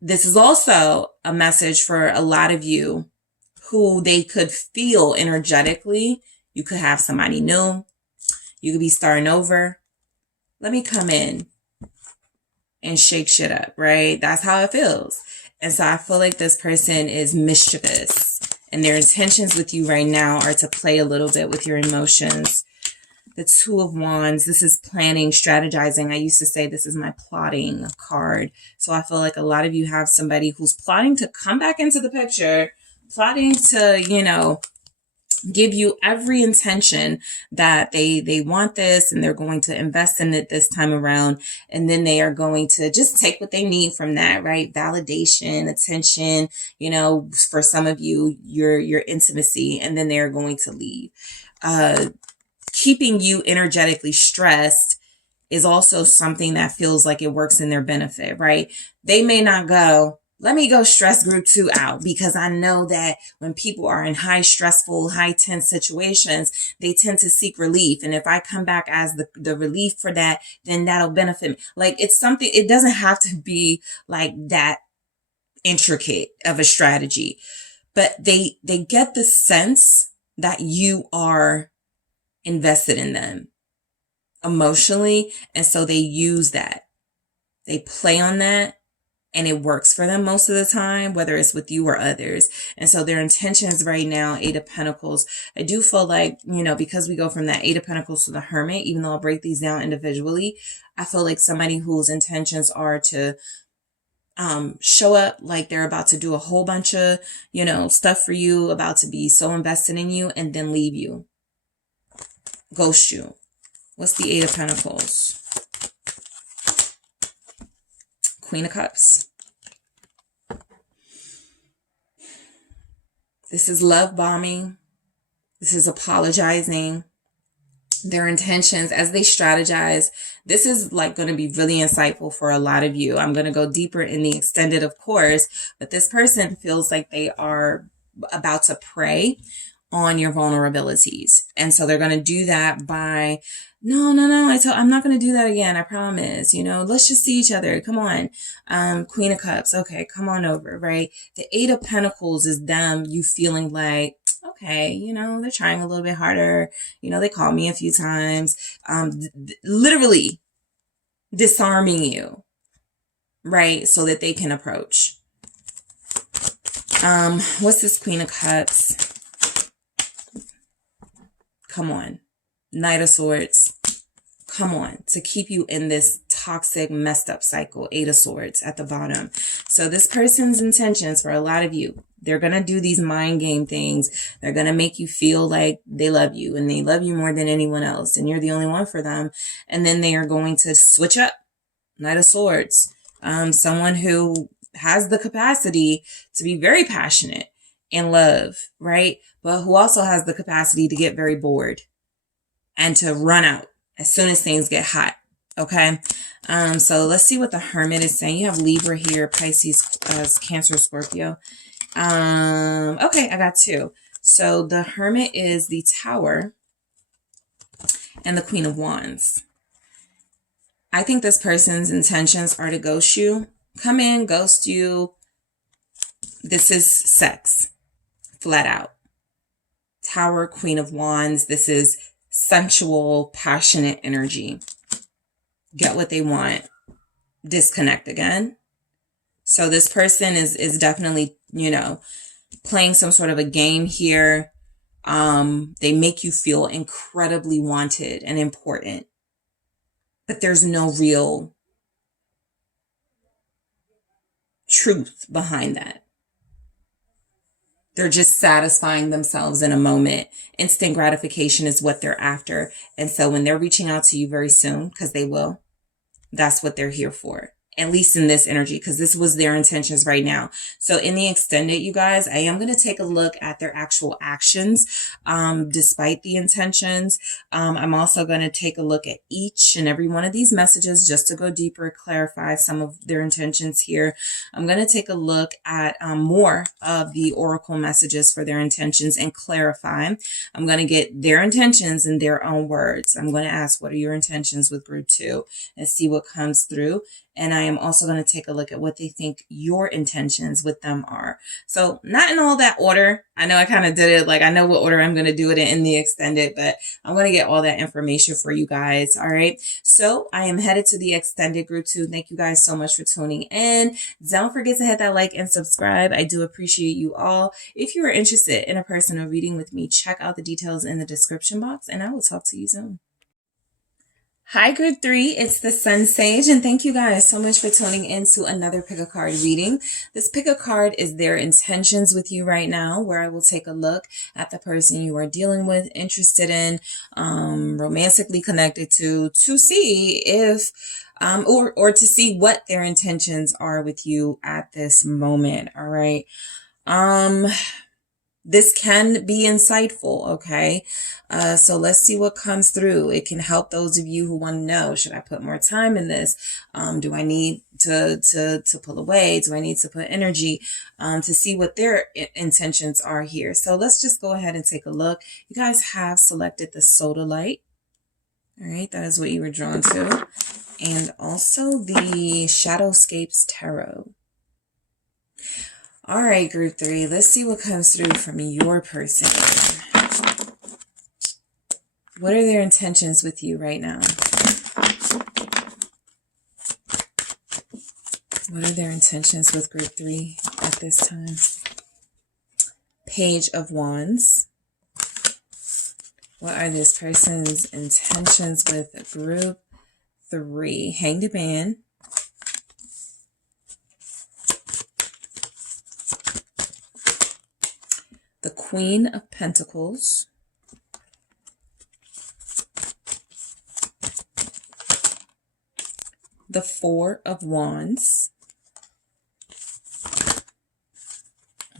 This is also a message for a lot of you who they could feel energetically. You could have somebody new. You could be starting over. Let me come in and shake shit up, right? That's how it feels. And so I feel like this person is mischievous, and their intentions with you right now are to play a little bit with your emotions. The Two of Wands, this is planning, strategizing. I used to say this is my plotting card. So I feel like a lot of you have somebody who's plotting to come back into the picture, plotting to, you know, give you every intention that they want this, and they're going to invest in it this time around. And then they are going to just take what they need from that, right? Validation, attention, you know, for some of you, your intimacy, and then they're going to leave. Keeping you energetically stressed is also something that feels like it works in their benefit, right? They may not go, let me go stress group 2 out, because I know that when people are in high stressful, high tense situations, they tend to seek relief. And if I come back as the relief for that, then that'll benefit me. Like, it's something, it doesn't have to be like that intricate of a strategy, but they get the sense that you are invested in them emotionally. And so they use that. They play on that, and it works for them most of the time, whether it's with you or others. And so their intentions right now, 8 of Pentacles, I do feel like, you know, because we go from that 8 of Pentacles to the Hermit, even though I'll break these down individually, I feel like somebody whose intentions are to show up like they're about to do a whole bunch of, you know, stuff for you, about to be so invested in you, and then leave you. Ghost you. What's the 8 of Pentacles? Queen of Cups. This is love bombing. This is apologizing. Their intentions as they strategize. This is like going to be really insightful for a lot of you. I'm going to go deeper in the extended, of course, but this person feels like they are about to prey on your vulnerabilities. And so they're going to do that by, no, I'm not going to do that again. I promise, you know, let's just see each other. Come on. Queen of Cups. Okay. Come on over. Right. The 8 of Pentacles is them, you feeling like, okay, you know, they're trying a little bit harder. You know, they called me a few times, literally disarming you, right? So that they can approach. What's this Queen of Cups? Come on. Knight of Swords. Come on. To keep you in this toxic, messed up cycle. 8 of Swords at the bottom. So this person's intentions for a lot of you, they're going to do these mind game things. They're going to make you feel like they love you, and they love you more than anyone else, and you're the only one for them. And then they are going to switch up. Knight of Swords. Someone who has the capacity to be very passionate in love, right? But who also has the capacity to get very bored and to run out as soon as things get hot. Okay. So let's see what the Hermit is saying. You have Libra here, Pisces, Cancer, Scorpio. Okay, I got two. So the Hermit is the Tower and the Queen of Wands. I think this person's intentions are to ghost you. Come in, ghost you. This is sex. Flat out. Tower, Queen of Wands. This is sensual, passionate energy. Get what they want. Disconnect again. So this person is definitely, you know, playing some sort of a game here. They make you feel incredibly wanted and important, but there's no real truth behind that. They're just satisfying themselves in a moment. Instant gratification is what they're after. And so when they're reaching out to you very soon, because they will, that's what they're here for. At least in this energy, because this was their intentions right now. So in the extended, you guys, I am going to take a look at their actual actions, despite the intentions. I'm also going to take a look at each and every one of these messages just to go deeper, clarify some of their intentions here. I'm going to take a look at more of the oracle messages for their intentions and clarify. I'm going to get their intentions in their own words. I'm going to ask, what are your intentions with group 2, and see what comes through. And I am also going to take a look at what they think your intentions with them are. So not in all that order. I know I kind of did it. Like, I know what order I'm going to do it in the extended, but I'm going to get all that information for you guys. All right. So I am headed to the extended group 2. Thank you guys so much for tuning in. Don't forget to hit that like and subscribe. I do appreciate you all. If you are interested in a personal reading with me, check out the details in the description box, and I will talk to you soon. Hi, group 3, it's the SunSage, and thank you guys so much for tuning in to another pick a card reading. This pick a card is their intentions with you right now, where I will take a look at the person you are dealing with, interested in, romantically connected to see if, or to see what their intentions are with you at this moment. All right. This can be insightful, okay? So let's see what comes through. It can help those of you who want to know, should I put more time in this? Do I need to pull away? Do I need to put energy to see what their intentions are here? So let's just go ahead and take a look. You guys have selected the Soda Light. All right, that is what you were drawn to. And also the Shadowscapes Tarot. All right, group 3, let's see what comes through from your person. What are their intentions with you right now? What are their intentions with group 3 at this time? Page of Wands. What are this person's intentions with group 3? Hanged Man. The Queen of Pentacles. The Four of Wands.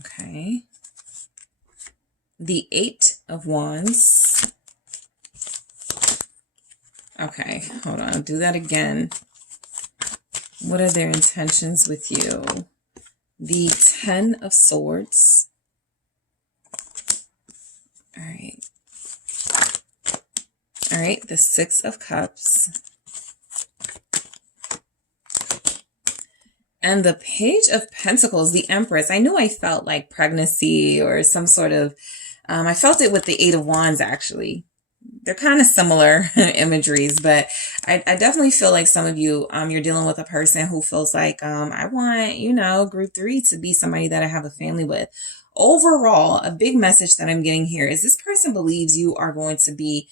Okay. The Eight of Wands. Okay, hold on. I'll do that again. What are their intentions with you? The Ten of Swords. All right. All right, the Six of Cups. And the Page of Pentacles, the Empress. I knew I felt like pregnancy or some sort of, I felt it with the Eight of Wands, actually. They're kind of similar imageries, but I definitely feel like some of you, you're dealing with a person who feels like, I want, group 3 to be somebody that I have a family with. Overall, a big message that I'm getting here is this person believes you are going to be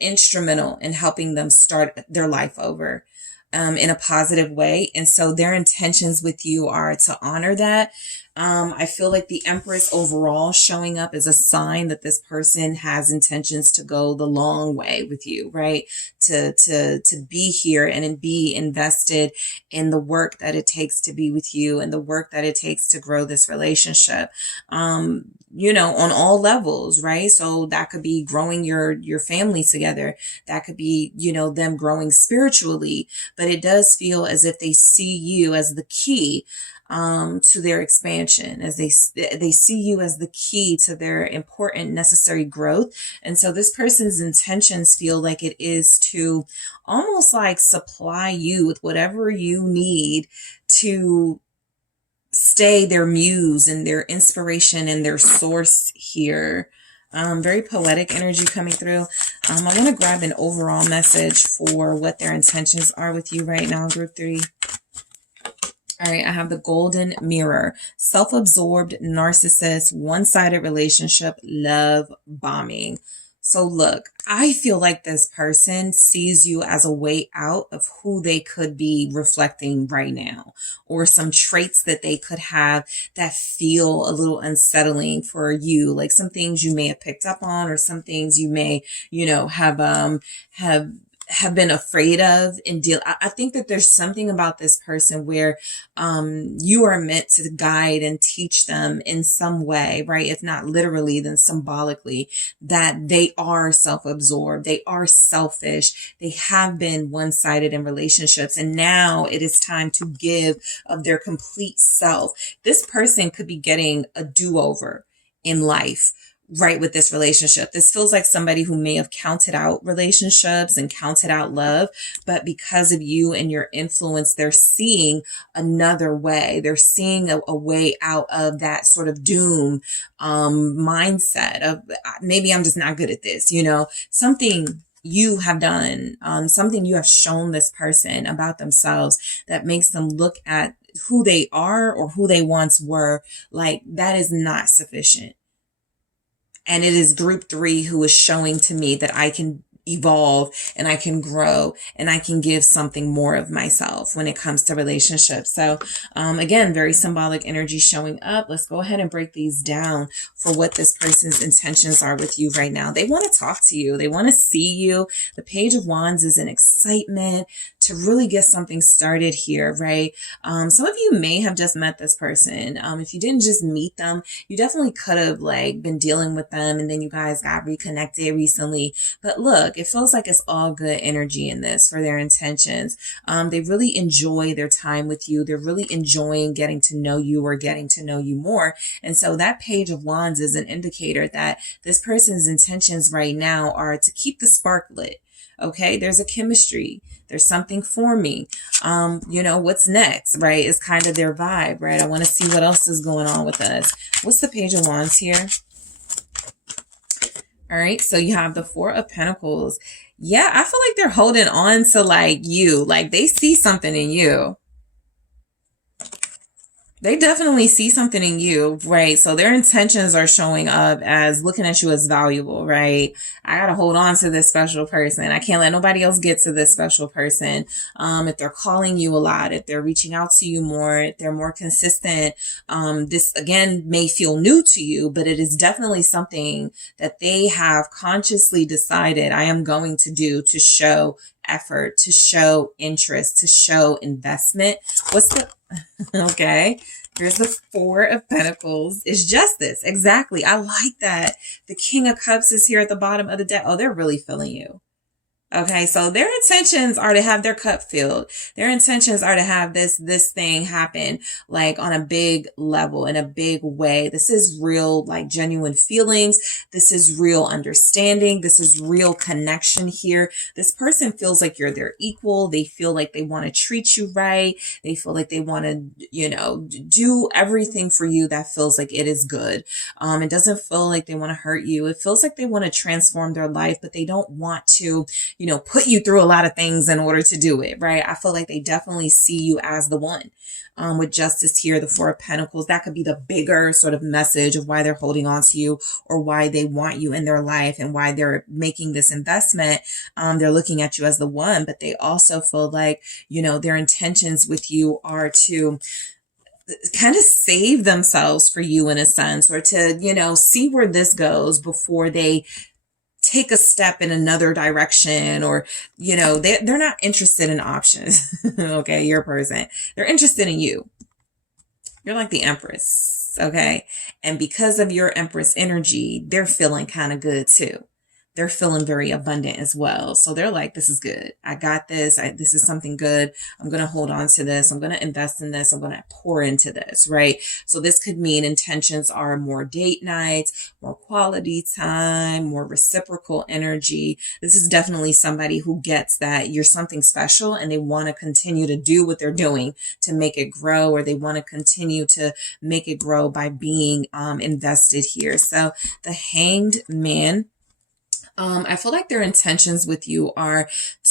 instrumental in helping them start their life over in a positive way. And so their intentions with you are to honor that. I feel like the Empress overall showing up is a sign that this person has intentions to go the long way with you, right? To be here and be invested in the work that it takes to be with you and the work that it takes to grow this relationship, on all levels, right? So that could be growing your family together. That could be, them growing spiritually, but it does feel as if they see you as the key to their expansion expansion, as they see you as the key to their important, necessary growth. And so this person's intentions feel like it is to almost like supply you with whatever you need to stay their muse and their inspiration and their source here. Very poetic energy coming through. I want to grab an overall message for what their intentions are with you right now, group 3. All right, I have the golden mirror. Self-absorbed, narcissist, one-sided relationship, love bombing. So look, I feel like this person sees you as a way out of who they could be reflecting right now, or some traits that they could have that feel a little unsettling for you, like some things you may have picked up on, or some things you may, have been afraid of and deal. I think that there's something about this person where you are meant to guide and teach them in some way, right? If not literally, then symbolically, that they are self-absorbed, they are selfish, they have been one-sided in relationships, and now it is time to give of their complete self. This person could be getting a do-over in life, right, with this relationship. This feels like somebody who may have counted out relationships and counted out love, but because of you and your influence, they're seeing another way. They're seeing a way out of that sort of doom mindset of maybe I'm just not good at this, something you have done, something you have shown this person about themselves that makes them look at who they are or who they once were like that is not sufficient. And it is group 3 who is showing to me that I can evolve and I can grow and I can give something more of myself when it comes to relationships. So again, very symbolic energy showing up. Let's go ahead and break these down for what this person's intentions are with you right now. They want to talk to you. They want to see you. The Page of Wands is an excitement to really get something started here, right? Some of you may have just met this person. If you didn't just meet them, you definitely could have been dealing with them and then you guys got reconnected recently. But look, it feels like it's all good energy in this for their intentions. They really enjoy their time with you. They're really enjoying getting to know you or getting to know you more. And so that Page of Wands is an indicator that this person's intentions right now are to keep the spark lit. Okay, there's a chemistry. There's something forming. What's next, right? Is kind of their vibe, right? I want to see what else is going on with us. What's the Page of Wands here? All right, so you have the Four of Pentacles. Yeah, I feel like they're holding on to you. They see something in you. They definitely see something in you, right? So their intentions are showing up as looking at you as valuable, right? I got to hold on to this special person. I can't let nobody else get to this special person. If they're calling you a lot, if they're reaching out to you more, if they're more consistent, this again may feel new to you, but it is definitely something that they have consciously decided I am going to do to show effort, to show interest, to show investment. What's the okay, here's the Four of Pentacles. It's justice. Exactly. I like that. The King of Cups is here at the bottom of the deck. Oh, they're really feeling you. Okay, so their intentions are to have their cup filled. Their intentions are to have this thing happen on a big level, in a big way. This is real, genuine feelings. This is real understanding. This is real connection here. This person feels like you're their equal. They feel like they want to treat you right. They feel like they want to, do everything for you that feels like it is good. It doesn't feel like they want to hurt you. It feels like they want to transform their life, but they don't want to, put you through a lot of things in order to do it, right? I feel like they definitely see you as the one. With justice here, the Four of Pentacles, that could be the bigger sort of message of why they're holding on to you or why they want you in their life and why they're making this investment. They're looking at you as the one, but they also feel like, their intentions with you are to kind of save themselves for you in a sense, or to, see where this goes before they take a step in another direction, or, they're not interested in options. Okay. Your person, they're interested in you. You're like the Empress. Okay. And because of your Empress energy, they're feeling kind of good too. they're feeling very abundant as well. So they're like, this is good. I got this. This is something good. I'm going to hold on to this. I'm going to invest in this. I'm going to pour into this, right? So this could mean intentions are more date nights, more quality time, more reciprocal energy. This is definitely somebody who gets that you're something special and they want to continue to do what they're doing to make it grow, or they want to continue to make it grow by being invested here. So the Hanged Man, I feel like their intentions with you are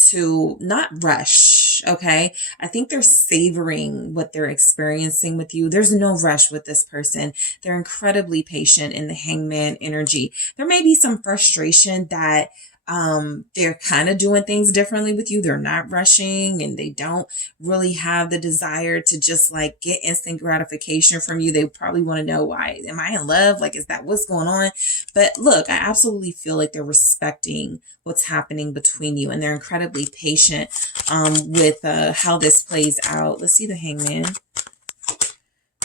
to not rush. Okay. I think they're savoring what they're experiencing with you. There's no rush with this person. They're incredibly patient in the Hangman energy. There may be some frustration that they're kind of doing things differently with you. They're not rushing and they don't really have the desire to just like get instant gratification from you. They probably want to know, why am I in love? Like, is that what's going on? But look, I absolutely feel like they're respecting what's happening between you, and they're incredibly patient with how this plays out. Let's see the Hangman.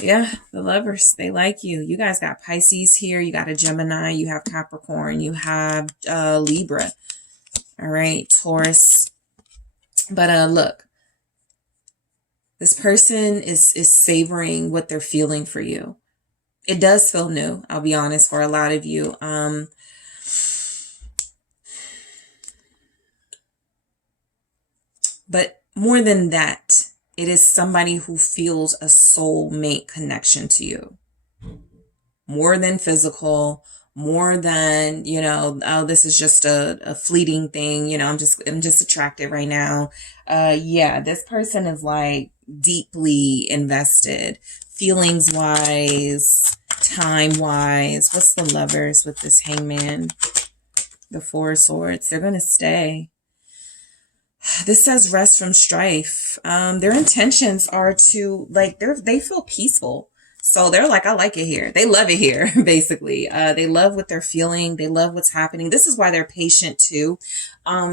Yeah, the Lovers, they like you. You guys got Pisces here. You got a Gemini. You have Capricorn. You have Libra. All right, Taurus. But look, this person is savoring what they're feeling for you. It does feel new, I'll be honest, for a lot of you. But more than that, it is somebody who feels a soulmate connection to you. More than physical, more than, you know, oh, this is just a fleeting thing. You know, I'm just attracted right now. Yeah, this person is like deeply invested, feelings wise, time wise. What's the Lovers with this Hangman? The Four of Swords. They're going to stay. This says rest from strife. Their intentions are to, like, they feel peaceful. So they're like, I like it here. They love it here, basically. They love what they're feeling. They love what's happening. This is why they're patient too.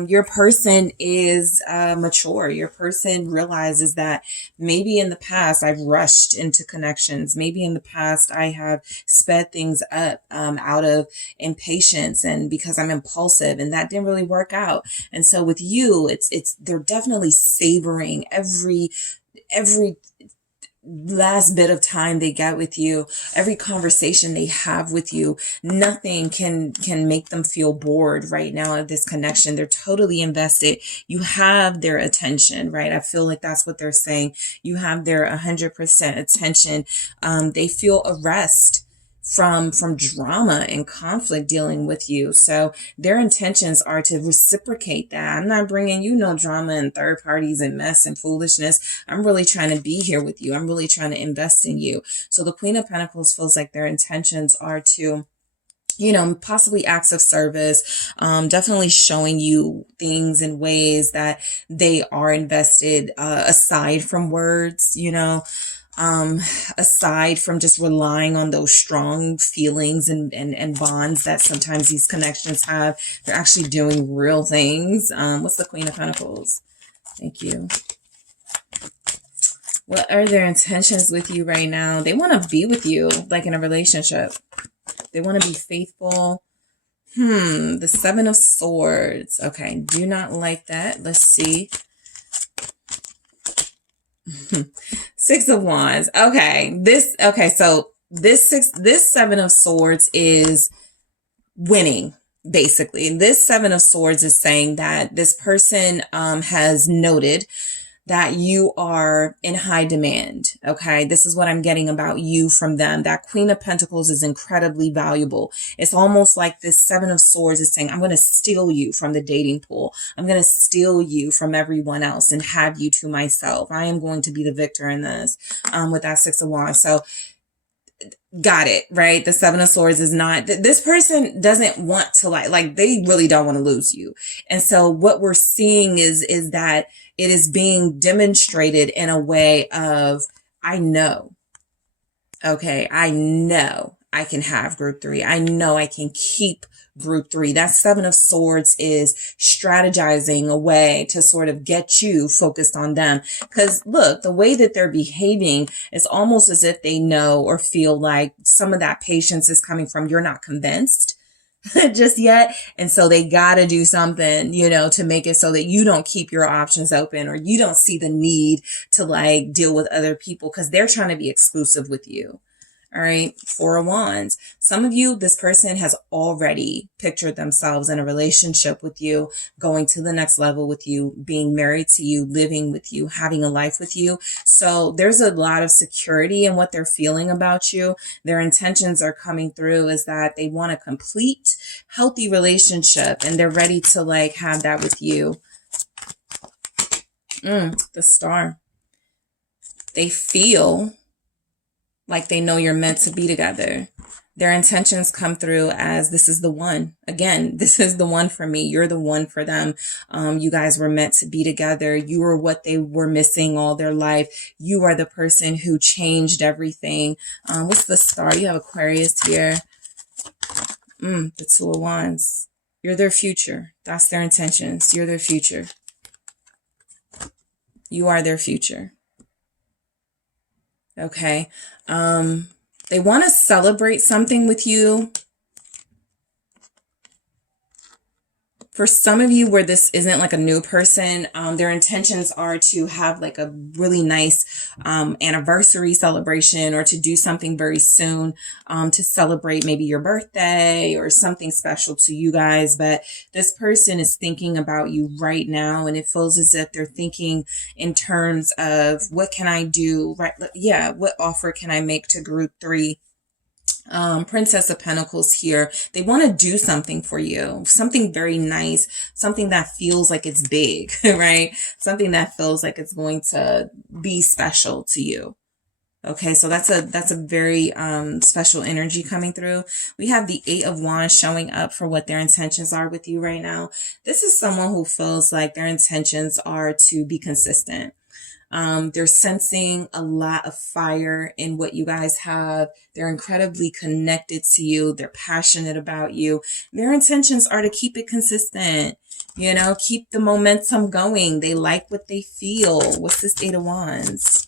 Your person is mature. Your person realizes that maybe in the past I've rushed into connections. Maybe in the past I have sped things up out of impatience and because I'm impulsive, and that didn't really work out. And so with you, they're definitely savoring every last bit of time they get with you, every conversation they have with you. Nothing can make them feel bored right now at this connection. They're totally invested. You have their attention, right? I feel like that's what they're saying. You have their 100% attention. They feel a rest from drama and conflict dealing with you. So their intentions are to reciprocate that. I'm not bringing you no drama and third parties and mess and foolishness. I'm really trying to be here with you. I'm really trying to invest in you. So the Queen of Pentacles feels like their intentions are to, you know, possibly acts of service, definitely showing you things in ways that they are invested, aside from words, you know, aside from just relying on those strong feelings and bonds that sometimes these connections have. They're actually doing real things. What's the Queen of Pentacles? Thank you. What are their intentions with you right now? They want to be with you, like in a relationship. They want to be faithful. The Seven of Swords. Okay, do not like that. Let's see. Six of Wands. Okay, so this Seven of Swords is winning, basically. This Seven of Swords is saying that this person has noted that you are in high demand. Okay, this is what I'm getting about you from them. That Queen of Pentacles is incredibly valuable. It's almost like this Seven of Swords is saying, I'm going to steal you from the dating pool. I'm going to steal you from everyone else and have you to myself. I am going to be the victor in this, with that Six of Wands. So got it, right? The Seven of Swords is not, this person doesn't want to like they really don't want to lose you. And so what we're seeing is that it is being demonstrated in a way of, I know, okay, I know I can have group 3. I know I can keep group 3. That Seven of Swords is strategizing a way to sort of get you focused on them. Because look, the way that they're behaving is almost as if they know or feel like some of that patience is coming from you're not convinced. just yet. And so they got to do something, you know, to make it so that you don't keep your options open, or you don't see the need to like deal with other people because they're trying to be exclusive with you. All right. Four of Wands. Some of you, this person has already pictured themselves in a relationship with you, going to the next level with you, being married to you, living with you, having a life with you. So there's a lot of security in what they're feeling about you. Their intentions are coming through is that they want a complete, healthy relationship, and they're ready to like have that with you. The Star. They feel like they know you're meant to be together. Their intentions come through as this is the one. Again, this is the one for me. You're the one for them. You guys were meant to be together. You were what they were missing all their life. You are the person who changed everything. What's the Star? You have Aquarius here. The Two of Wands. You're their future. That's their intentions. You're their future. You are their future. Okay. They want to celebrate something with you. For some of you where this isn't like a new person, their intentions are to have like a really nice anniversary celebration, or to do something very soon to celebrate maybe your birthday or something special to you guys. But this person is thinking about you right now, and it feels as if they're thinking in terms of what can I do? Right? Yeah, what offer can I make to group 3? Princess of Pentacles here. They want to do something for you, something very nice, something that feels like it's big, right? Something that feels like it's going to be special to you. Okay, so that's a very special energy coming through. We have the Eight of Wands showing up for what their intentions are with you right now. This is someone who feels like their intentions are to be consistent. They're sensing a lot of fire in what you guys have. They're incredibly connected to you. They're passionate about you. Their intentions are to keep it consistent, you know, keep the momentum going. They like what they feel. What's this Eight of Wands?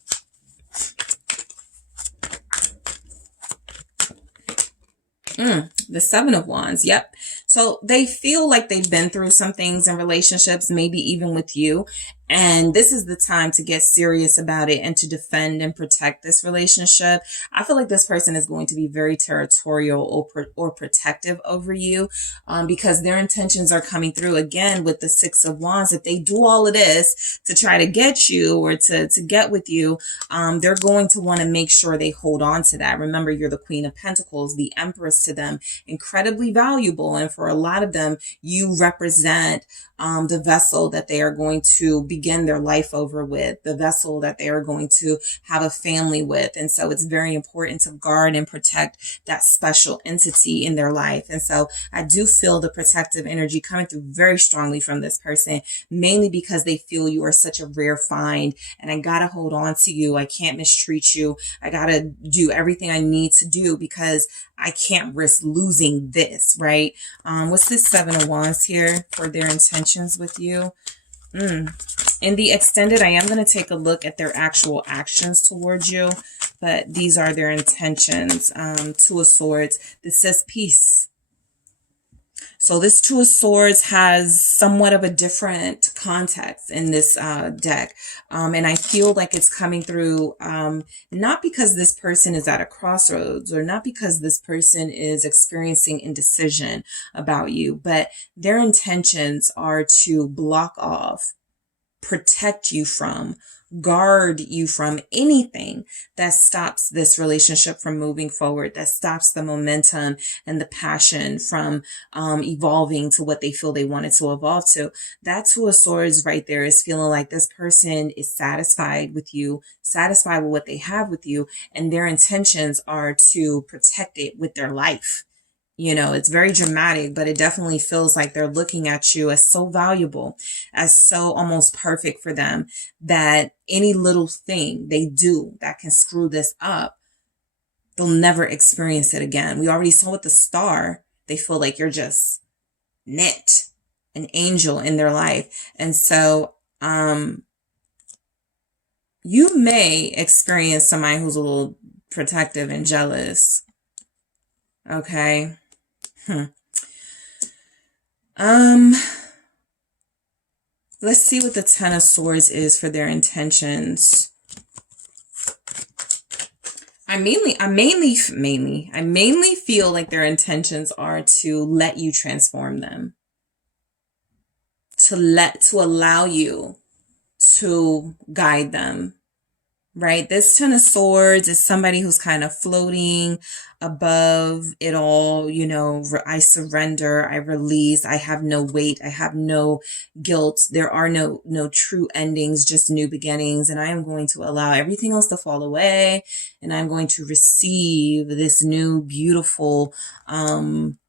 The Seven of Wands. Yep. So they feel like they've been through some things in relationships, maybe even with you. And this is the time to get serious about it and to defend and protect this relationship. I feel like this person is going to be very territorial or protective over you because their intentions are coming through again with the Six of Wands. If they do all of this to try to get you or to get with you, they're going to want to make sure they hold on to that. Remember, you're the Queen of Pentacles, the Empress to them, incredibly valuable. And for a lot of them, you represent the vessel that they are going to begin their life over with, the vessel that they are going to have a family with. And so it's very important to guard and protect that special entity in their life. And so I do feel the protective energy coming through very strongly from this person, mainly because they feel you are such a rare find and I got to hold on to you. I can't mistreat you. I got to do everything I need to do because I can't risk losing this, right? What's this Seven of Wands here for their intentions with you? In the extended, I am going to take a look at their actual actions towards you, but these are their intentions. Two of Swords. This says peace. So this Two of Swords has somewhat of a different context in this deck. And I feel like it's coming through not because this person is at a crossroads or not because this person is experiencing indecision about you, but their intentions are to block off, protect you from, guard you from anything that stops this relationship from moving forward, that stops the momentum and the passion from evolving to what they feel they wanted to evolve to. That Two of Swords right there is feeling like this person is satisfied with you, satisfied with what they have with you, and their intentions are to protect it with their life. You know, it's very dramatic, but it definitely feels like they're looking at you as so valuable, as so almost perfect for them that any little thing they do that can screw this up, they'll never experience it again. We already saw with the Star, they feel like you're just knit, an angel in their life. And so, you may experience somebody who's a little protective and jealous. Okay. Um, let's see what the Ten of Swords is for their intentions. I mainly feel like their intentions are to let you transform them. To allow you to guide them. Right? This Ten of Swords is somebody who's kind of floating above it all. You know, I surrender, I release, I have no weight, I have no guilt. There are no true endings, just new beginnings. And I am going to allow everything else to fall away. And I'm going to receive this new beautiful thing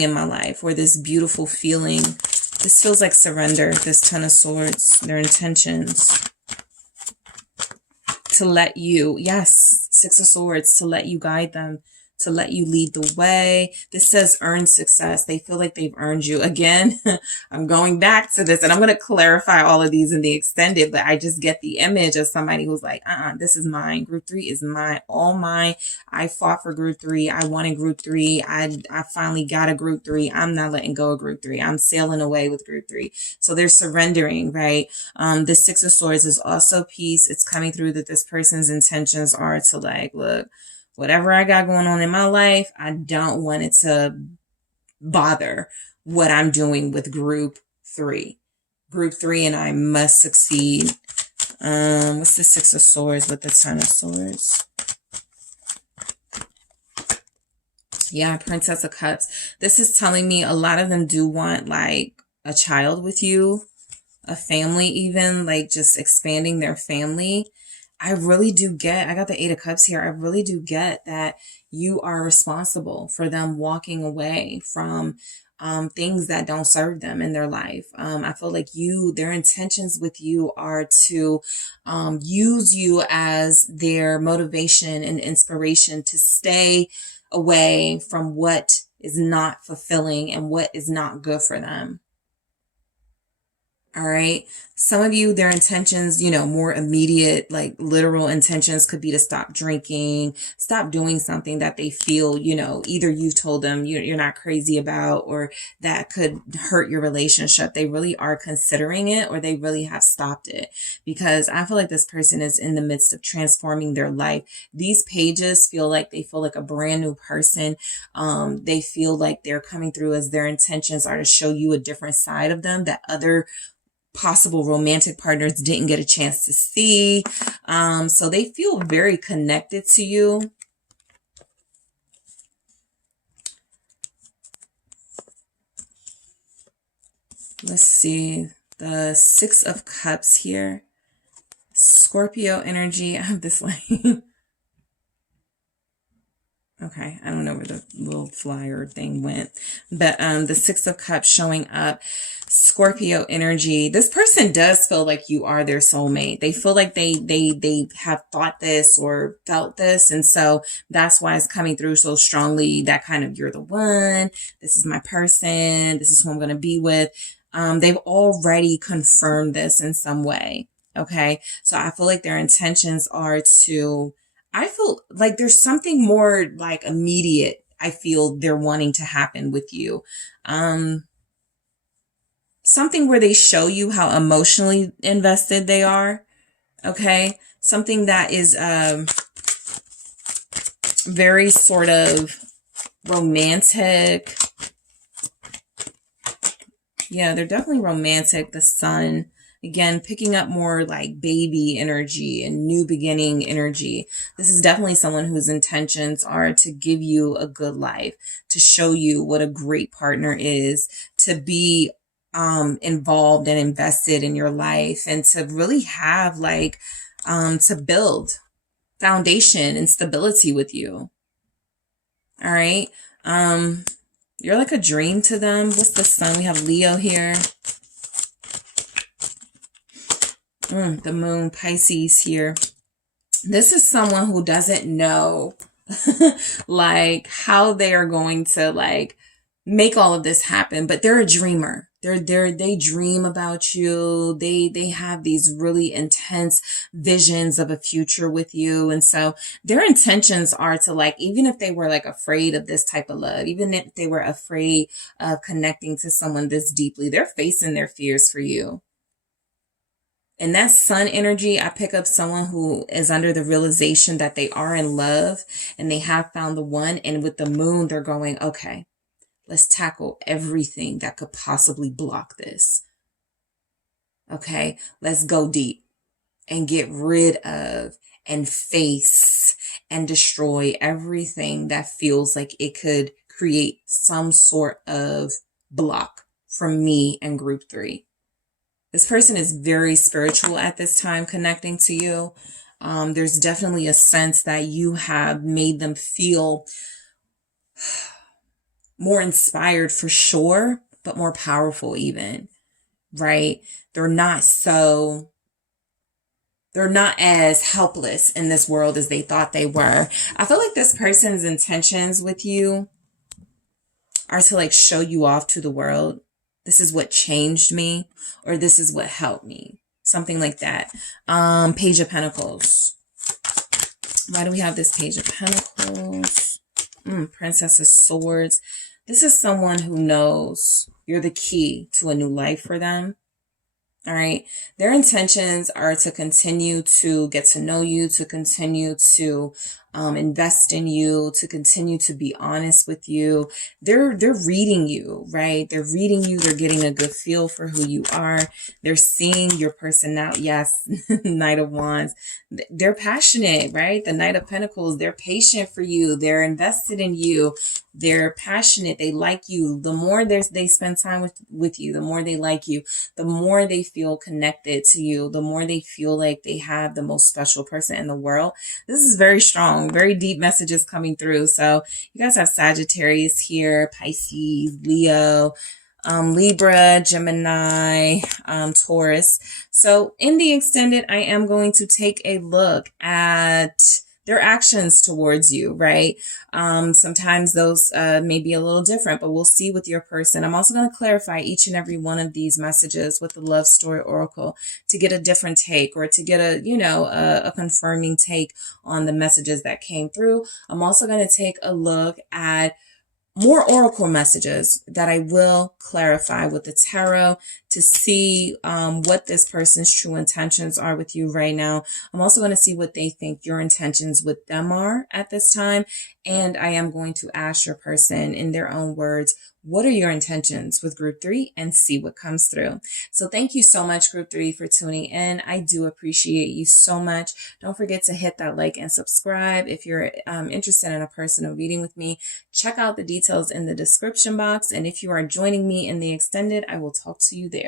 in my life, or this beautiful feeling. This feels like surrender, this Ten of Swords, their intentions. To let you, yes, Six of Swords, to let you guide them, to let you lead the way. This says earned success. They feel like they've earned you. Again, I'm going back to this, and I'm going to clarify all of these in the extended, but I just get the image of somebody who's like, this is mine. Group 3 is mine, all mine. I fought for Group 3. I wanted Group 3. I finally got a Group 3. I'm not letting go of Group 3. I'm sailing away with Group 3. So they're surrendering, right? The Six of Swords is also peace. It's coming through that this person's intentions are to like, look, whatever I got going on in my life, I don't want it to bother what I'm doing with Group 3. Group 3 and I must succeed. What's the Six of Swords with the Ten of Swords? Yeah, Princess of Cups. This is telling me a lot of them do want like a child with you, a family even, like just expanding their family. I really do get, I got the Eight of Cups here. I really do get that you are responsible for them walking away from things that don't serve them in their life. I feel like their intentions with you are to use you as their motivation and inspiration to stay away from what is not fulfilling and what is not good for them. All right. Some of you, their intentions, more immediate, like literal intentions could be to stop drinking, stop doing something that they feel, either you've told them you're not crazy about, or that could hurt your relationship. They really are considering it, or they really have stopped it, because I feel like this person is in the midst of transforming their life. These pages feel like a brand new person. They feel like they're coming through as their intentions are to show you a different side of them that other possible romantic partners didn't get a chance to see. So they feel very connected to you. Let's see. The Six of Cups here. Scorpio energy. I have this line. Okay, I don't know where the little flyer thing went. But the Six of Cups showing up. Scorpio energy. This person does feel like you are their soulmate. They feel like they have thought this or felt this. And so that's why it's coming through so strongly. That kind of, you're the one. This is my person. This is who I'm going to be with. They've already confirmed this in some way. Okay. So I feel like their intentions are to, I feel like there's something more like immediate. I feel they're wanting to happen with you. Something where they show you how emotionally invested they are. Okay. Something that is very sort of romantic. Yeah, they're definitely romantic. The Sun, again, picking up more like baby energy and new beginning energy. This is definitely someone whose intentions are to give you a good life, to show you what a great partner is, to be involved and invested in your life, and to really have like, to build foundation and stability with you. All right. You're like a dream to them. What's the Sun? We have Leo here. The Moon, Pisces here. This is someone who doesn't know like how they are going to like make all of this happen, but they're a dreamer. They dream about you. They have these really intense visions of a future with you. And so their intentions are to, like, even if they were like afraid of this type of love, even if they were afraid of connecting to someone this deeply, they're facing their fears for you. And that sun energy, I pick up someone who is under the realization that they are in love and they have found the one. And with the moon, they're going, okay, let's tackle everything that could possibly block this. Okay, let's go deep and get rid of and face and destroy everything that feels like it could create some sort of block from me and group 3. This person is very spiritual at this time connecting to you. There's definitely a sense that you have made them feel more inspired for sure, but more powerful even, right? They're not as helpless in this world as they thought they were. I feel like this person's intentions with you are to, like, show you off to the world. This is what changed me, or this is what helped me. Something like that. Page of Pentacles. Why do we have this Page of Pentacles? Princess of Swords. This is someone who knows you're the key to a new life for them. All right. Their intentions are to continue to get to know you, to continue to invest in you, to continue to be honest with you. They're reading you, right? They're reading you. They're getting a good feel for who you are. They're seeing your personality. Yes, Knight of Wands. They're passionate, right? The Knight of Pentacles. They're patient for you. They're invested in you. They're passionate. They like you. The more they spend time with you, the more they like you, the more they feel connected to you, the more they feel like they have the most special person in the world. This is very strong, very deep messages coming through. So you guys have Sagittarius here, Pisces, Leo, Libra, Gemini, Taurus. So in the extended, I am going to take a look at their actions towards you, right? Sometimes those may be a little different, but we'll see with your person. I'm also going to clarify each and every one of these messages with the Love Story Oracle to get a different take, or to get a confirming take on the messages that came through. I'm also going to take a look at more oracle messages that I will clarify with the tarot to see what this person's true intentions are with you right now. I'm also going to see what they think your intentions with them are at this time. And I am going to ask your person in their own words, what are your intentions with group 3, and see what comes through. So thank you so much, group 3, for tuning in. I do appreciate you so much. Don't forget to hit that like and subscribe. If you're interested in a personal reading with me, check out the details in the description box. And if you are joining me in the extended, I will talk to you there.